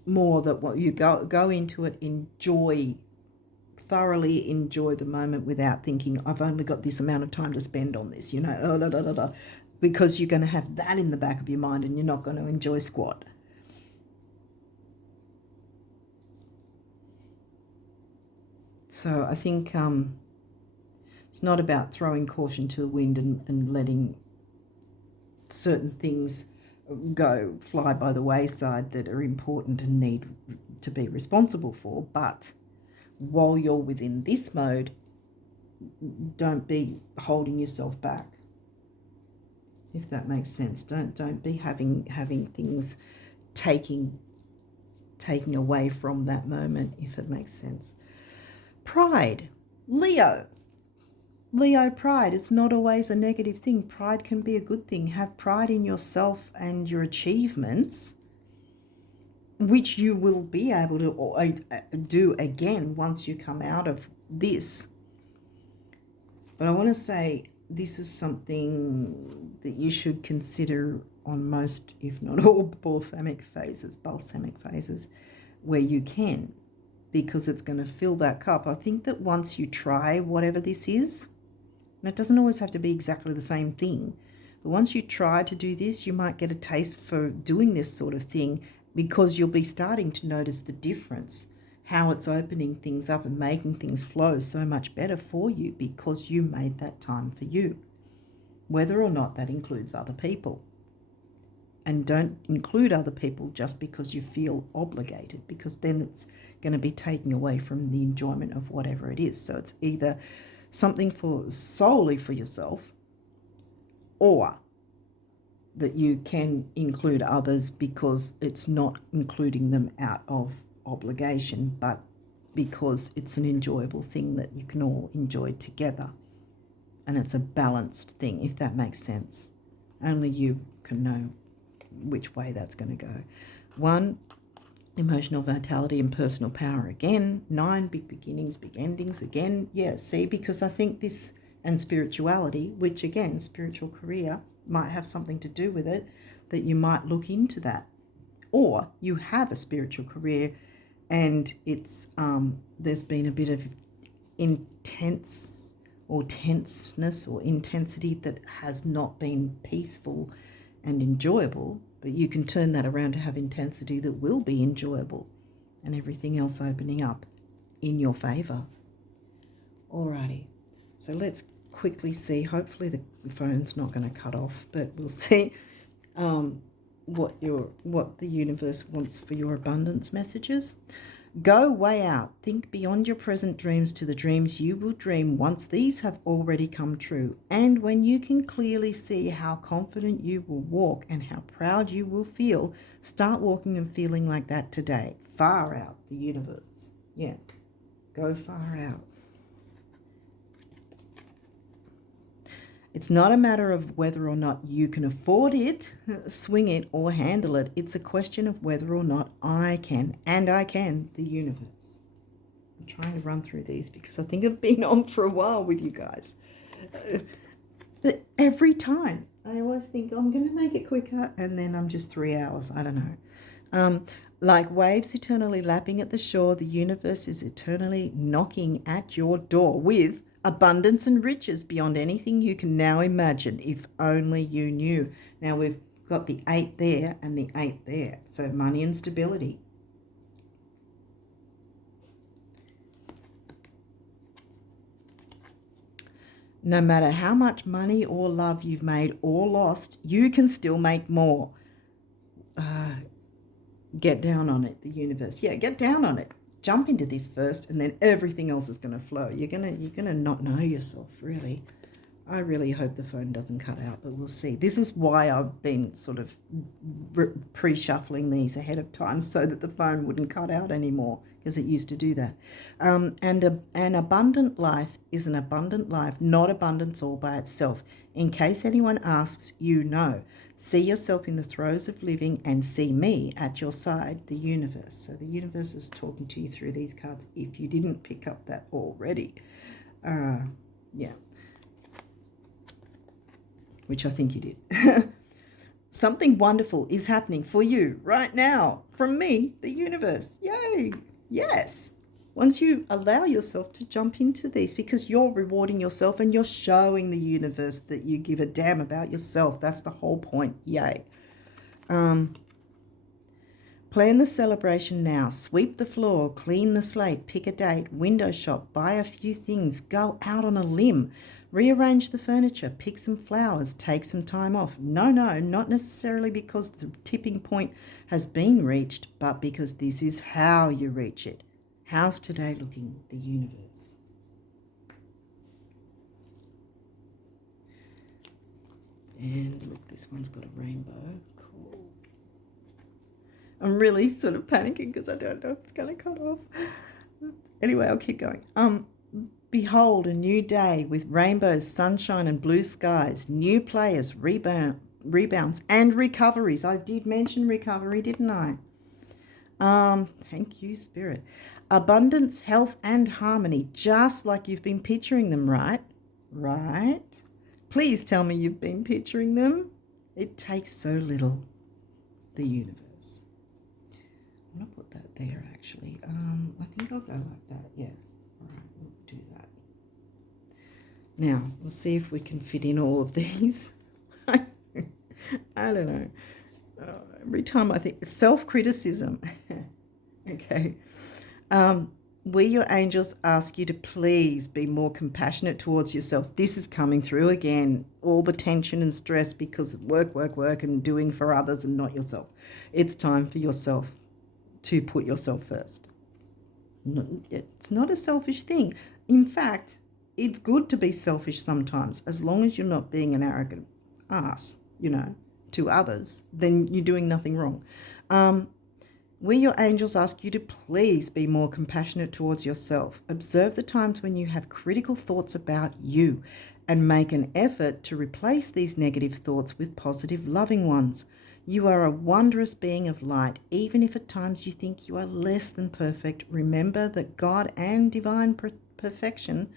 more that what you go into it, thoroughly enjoy the moment without thinking, I've only got this amount of time to spend on this, you know, because you're going to have that in the back of your mind and you're not going to enjoy squat. So I think it's not about throwing caution to the wind and letting certain things fly by the wayside that are important and need to be responsible for. But while you're within this mode, don't be holding yourself back, if that makes sense. Don't be having things taking away from that moment, if it makes sense. Pride. Leo, pride is not always a negative thing. Pride can be a good thing. Have pride in yourself and your achievements, which you will be able to do again once you come out of this. But I want to say this is something that you should consider on most, if not all, balsamic phases, where you can, because it's going to fill that cup. I think that once you try whatever this is, and it doesn't always have to be exactly the same thing, but once you try to do this, you might get a taste for doing this sort of thing, because you'll be starting to notice the difference, how it's opening things up and making things flow so much better for you, because you made that time for you, whether or not that includes other people. And don't include other people just because you feel obligated, because then it's going to be taking away from the enjoyment of whatever it is. So it's either something solely for yourself, or that you can include others because it's not including them out of obligation, but because it's an enjoyable thing that you can all enjoy together. And it's a balanced thing, if that makes sense. Only you can know which way that's going to go. 1, emotional vitality and personal power again. 9, big beginnings, big endings again. Yeah, see, because I think this, and spirituality, which again, spiritual career might have something to do with it, that you might look into that. Or you have a spiritual career and it's there's been a bit of tenseness or intensity that has not been peaceful and enjoyable, but you can turn that around to have intensity that will be enjoyable, and everything else opening up in your favor. Alrighty, so let's quickly see. Hopefully the phone's not going to cut off, but we'll see what the universe wants for your abundance messages. Go way out. Think beyond your present dreams to the dreams you will dream once these have already come true. And when you can clearly see how confident you will walk and how proud you will feel, start walking and feeling like that today. Far out, the universe. Yeah, go far out. It's not a matter of whether or not you can afford it, swing it, or handle it. It's a question of whether or not I can, and I can, the universe. I'm trying to run through these because I think I've been on for a while with you guys. Every time, I always think I'm going to make it quicker, and then I'm just 3 hours. I don't know. Like waves eternally lapping at the shore, the universe is eternally knocking at your door with abundance and riches beyond anything you can now imagine, if only you knew. Now we've got the 8 there and the 8 there. So money and stability. No matter how much money or love you've made or lost, you can still make more. Get down on it, the universe. Yeah, get down on it. Jump into this first, and then everything else is going to flow. You're gonna not know yourself, really. I really hope the phone doesn't cut out, but we'll see. This is why I've been sort of pre-shuffling these ahead of time, so that the phone wouldn't cut out anymore, because it used to do that. And an abundant life is an abundant life, not abundance all by itself. In case anyone asks, you know. See yourself in the throes of living and see me at your side, the universe. So the universe is talking to you through these cards if you didn't pick up that already. Yeah. Which I think you did. Something wonderful is happening for you right now from me, the universe. Yay. Yes. Once you allow yourself to jump into these, because you're rewarding yourself and you're showing the universe that you give a damn about yourself. That's the whole point. Yay. Plan the celebration now. Sweep the floor, clean the slate, pick a date, window shop, buy a few things, go out on a limb. Rearrange the furniture, pick some flowers, take some time off. No, not necessarily because the tipping point has been reached, but because this is how you reach it. How's today looking, the universe? And look, this one's got a rainbow. Cool. I'm really sort of panicking because I don't know if it's going to cut off. Anyway, I'll keep going. Behold, a new day with rainbows, sunshine and blue skies, new players, rebounds and recoveries. I did mention recovery, didn't I? Thank you, Spirit. Abundance, health and harmony, just like you've been picturing them, right? Right? Please tell me you've been picturing them. It takes so little, the universe. I'm going to put that there, actually. I think I'll go like that, yeah. All right, we'll do that. Now, we'll see if we can fit in all of these. I don't know. Every time I think self-criticism. Okay. We, your angels, ask you to please be more compassionate towards yourself. This is coming through again. All the tension and stress because of work, and doing for others and not yourself. It's time for yourself to put yourself first. It's not a selfish thing. In fact, it's good to be selfish sometimes, as long as you're not being an arrogant ass, to others, then you're doing nothing wrong. We, your angels, ask you to please be more compassionate towards yourself. Observe the times when you have critical thoughts about you and make an effort to replace these negative thoughts with positive, loving ones. You are a wondrous being of light. Even if at times you think you are less than perfect, remember that God and divine perfection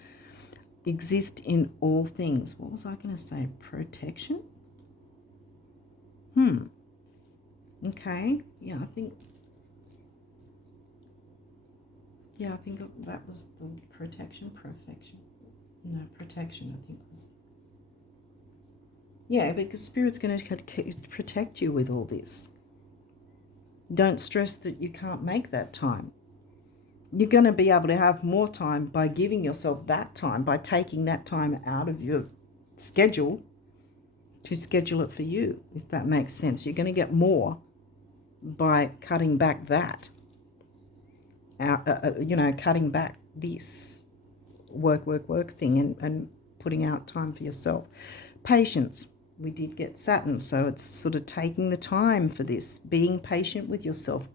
exist in all things. What was I going to say? Protection? Okay. Yeah, I think that was the protection, perfection. No, protection, I think was. Yeah, because Spirit's going to protect you with all this. Don't stress that you can't make that time. You're going to be able to have more time by giving yourself that time, by taking that time out of your schedule to schedule it for you, if that makes sense. You're going to get more by cutting back that, cutting back this work thing and putting out time for yourself. Patience. We did get Saturn, so it's sort of taking the time for this, being patient with yourself.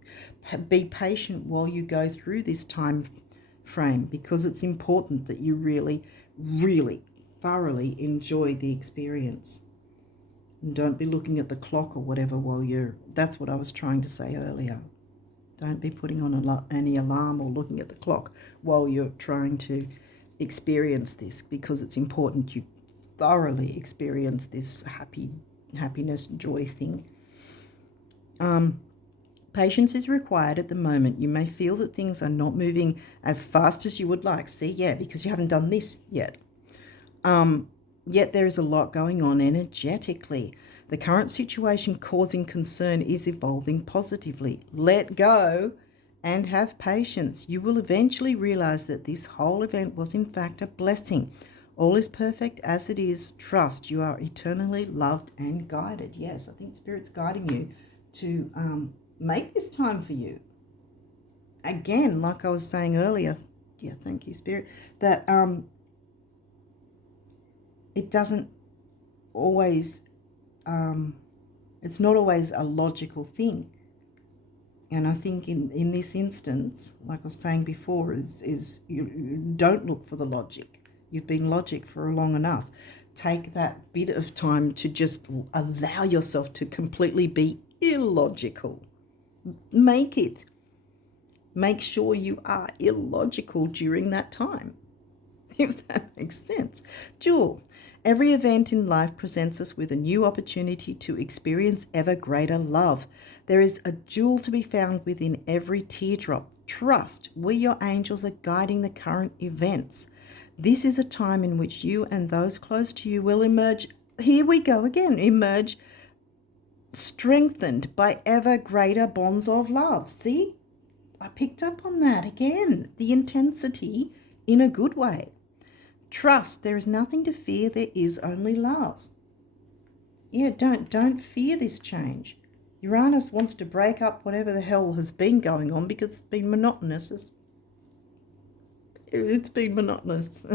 Be patient while you go through this time frame, because it's important that you really, really thoroughly enjoy the experience. And don't be looking at the clock or whatever that's what I was trying to say earlier. Don't be putting on any alarm or looking at the clock while you're trying to experience this, because it's important you thoroughly experience this happiness, joy thing. Patience is required at the moment. You may feel that things are not moving as fast as you would like. See, yeah, because you haven't done this yet. Yet there is a lot going on energetically. The current situation causing concern is evolving positively. Let go and have patience. You will eventually realize that this whole event was in fact a blessing. All is perfect as it is. Trust. You are eternally loved and guided. Yes, I think Spirit's guiding you to make this time for you. Again, like I was saying earlier, yeah, thank you, Spirit, that it doesn't always, it's not always a logical thing. And I think in this instance, like I was saying before, is you don't look for the logic. You've been logic for long enough. Take that bit of time to just allow yourself to completely be illogical. Make sure you are illogical during that time, if that makes sense. Jewel. Every event in life presents us with a new opportunity to experience ever greater love. There is a jewel to be found within every teardrop. Trust. We, your angels, are guiding the current events. This is a time in which you and those close to you will emerge, here we go again, emerge strengthened by ever greater bonds of love. See, I picked up on that again, the intensity in a good way. Trust. There is nothing to fear. There is only love. Yeah, don't fear this change. Uranus wants to break up whatever the hell has been going on because it's been monotonous. It's been monotonous.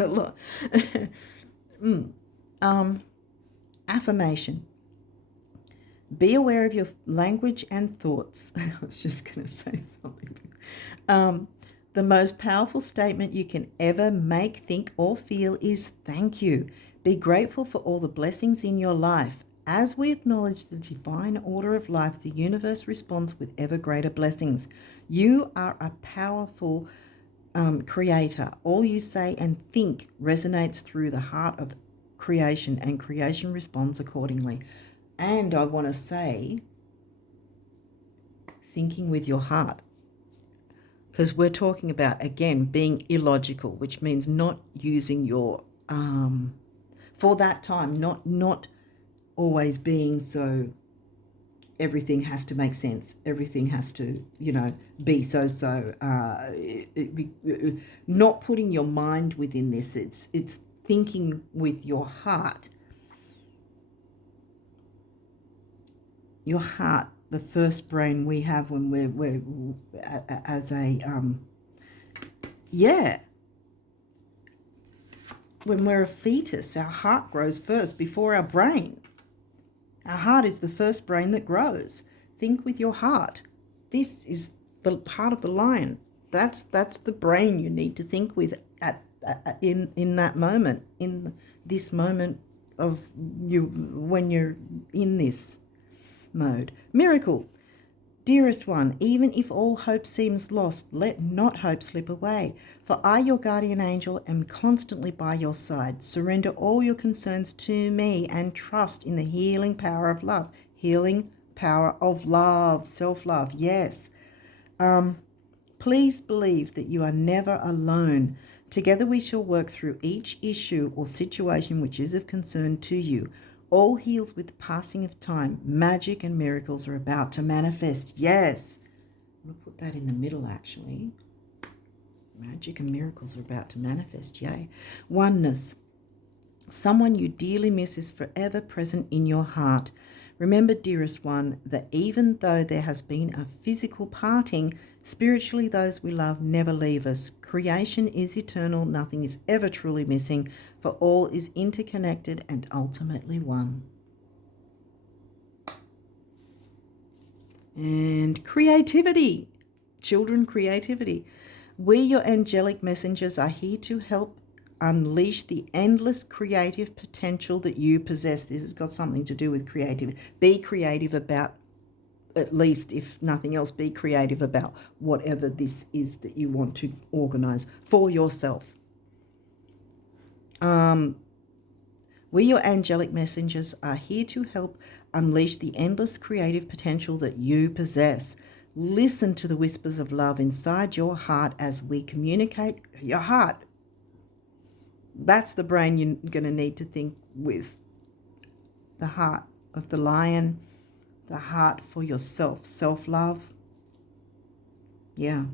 Affirmation. Be aware of your language and thoughts. I was just going to say something. The most powerful statement you can ever make, think, or feel is thank you. Be grateful for all the blessings in your life. As we acknowledge the divine order of life, the universe responds with ever greater blessings. You are a powerful creator. All you say and think resonates through the heart of creation, and creation responds accordingly. And I want to say, thinking with your heart, because we're talking about, again, being illogical, which means not using your, for that time, not always being so, everything has to make sense. Everything has to, be so. Not putting your mind within this. It's thinking with your heart. Your heart, the first brain we have when we're as a when we're a fetus, our heart grows first before our brain. Our heart is the first brain that grows. Think with your heart. This is the part of the lion. That's the brain you need to think with in that moment, in this moment of you when you're in this mode. Miracle. Dearest one, even if all hope seems lost, let not hope slip away. For I, your guardian angel, am constantly by your side. Surrender all your concerns to me and trust in the healing power of love. Healing power of love, self-love, yes. Please believe that you are never alone. Together we shall work through each issue or situation which is of concern to you. All heals with the passing of time. Magic and miracles are about to manifest. Yes. I'm going to put that in the middle, actually. Magic and miracles are about to manifest. Yay. Oneness. Someone you dearly miss is forever present in your heart. Remember, dearest one, that even though there has been a physical parting, spiritually those we love never leave us. Creation is eternal. Nothing is ever truly missing, for all is interconnected and ultimately one. And creativity. Children, creativity. We, your angelic messengers, are here to help unleash the endless creative potential that you possess. This has got something to do with creativity. Be creative about, at least if nothing else, be creative about whatever this is that you want to organize for yourself. We, your angelic messengers, are here to help unleash the endless creative potential that you possess. Listen to the whispers of love inside your heart as we communicate. Your heart, that's the brain you're going to need to think with. The heart of the lion, the heart for yourself, self-love. Yeah.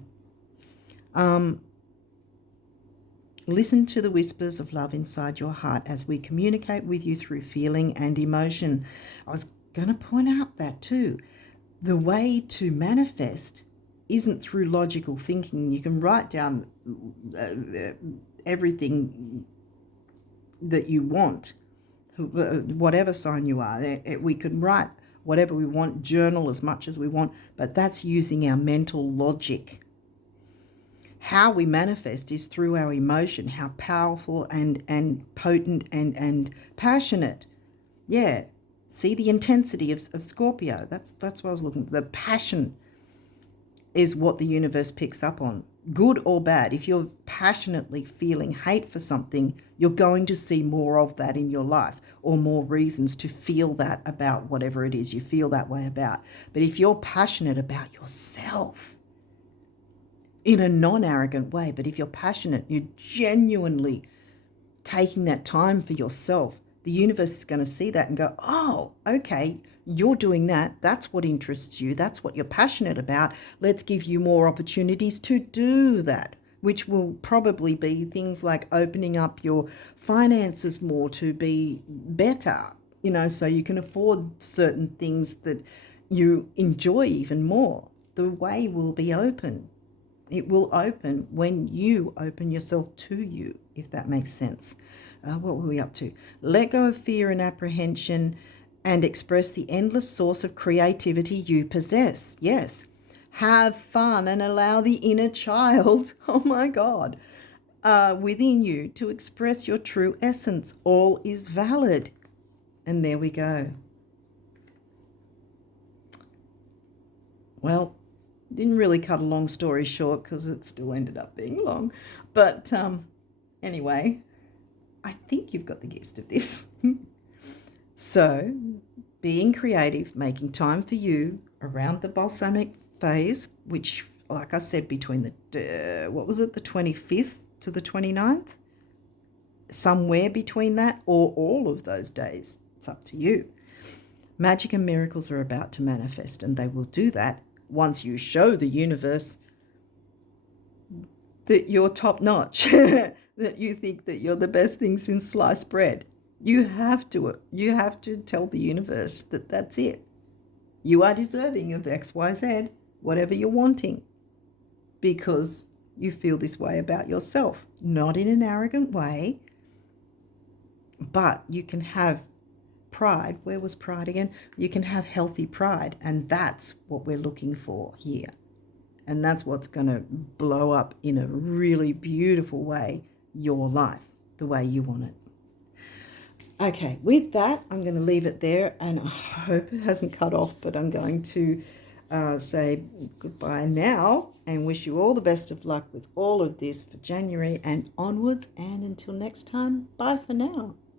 Listen to the whispers of love inside your heart as we communicate with you through feeling and emotion. I was going to point out that too. The way to manifest isn't through logical thinking. You can write down everything that you want, whatever sign you are. We can write whatever we want, journal as much as we want, but that's using our mental logic. How we manifest is through our emotion, how powerful and potent and passionate. Yeah. See the intensity of Scorpio. That's what I was looking for. The passion is what the universe picks up on, good or bad. If you're passionately feeling hate for something, you're going to see more of that in your life, or more reasons to feel that about whatever it is you feel that way about. But if you're passionate about yourself, in a non-arrogant way, but if you're passionate, you're genuinely taking that time for yourself, the universe is going to see that and go, oh, okay, you're doing that. That's what interests you. That's what you're passionate about. Let's give you more opportunities to do that. which will probably be things like opening up your finances more to be better, you know, so you can afford certain things that you enjoy even more. The way will be open. It will open when you open yourself to you, if that makes sense. What were we up to? Let go of fear and apprehension and express the endless source of creativity you possess. Yes. Have fun and allow the inner child, oh my God, within you to express your true essence. All is valid. And there we go. Well, didn't really cut a long story short because it still ended up being long. But anyway, I think you've got the gist of this. So, being creative, making time for you around the balsamic phase, which, like I said, between the 25th to the 29th? Somewhere between that, or all of those days. It's up to you. Magic and miracles are about to manifest, and they will do that once you show the universe that you're top notch, that you think that you're the best thing since sliced bread. You have to tell the universe that that's it. You are deserving of X, Y, Z, whatever you're wanting, because you feel this way about yourself, not in an arrogant way, but you can have pride. Where was pride again? You can have healthy pride, and that's what we're looking for here. And that's what's going to blow up in a really beautiful way your life, the way you want it. Okay, with that, I'm going to leave it there, and I hope it hasn't cut off, but I'm going to say goodbye now and wish you all the best of luck with all of this for January and onwards. And until next time, bye for now.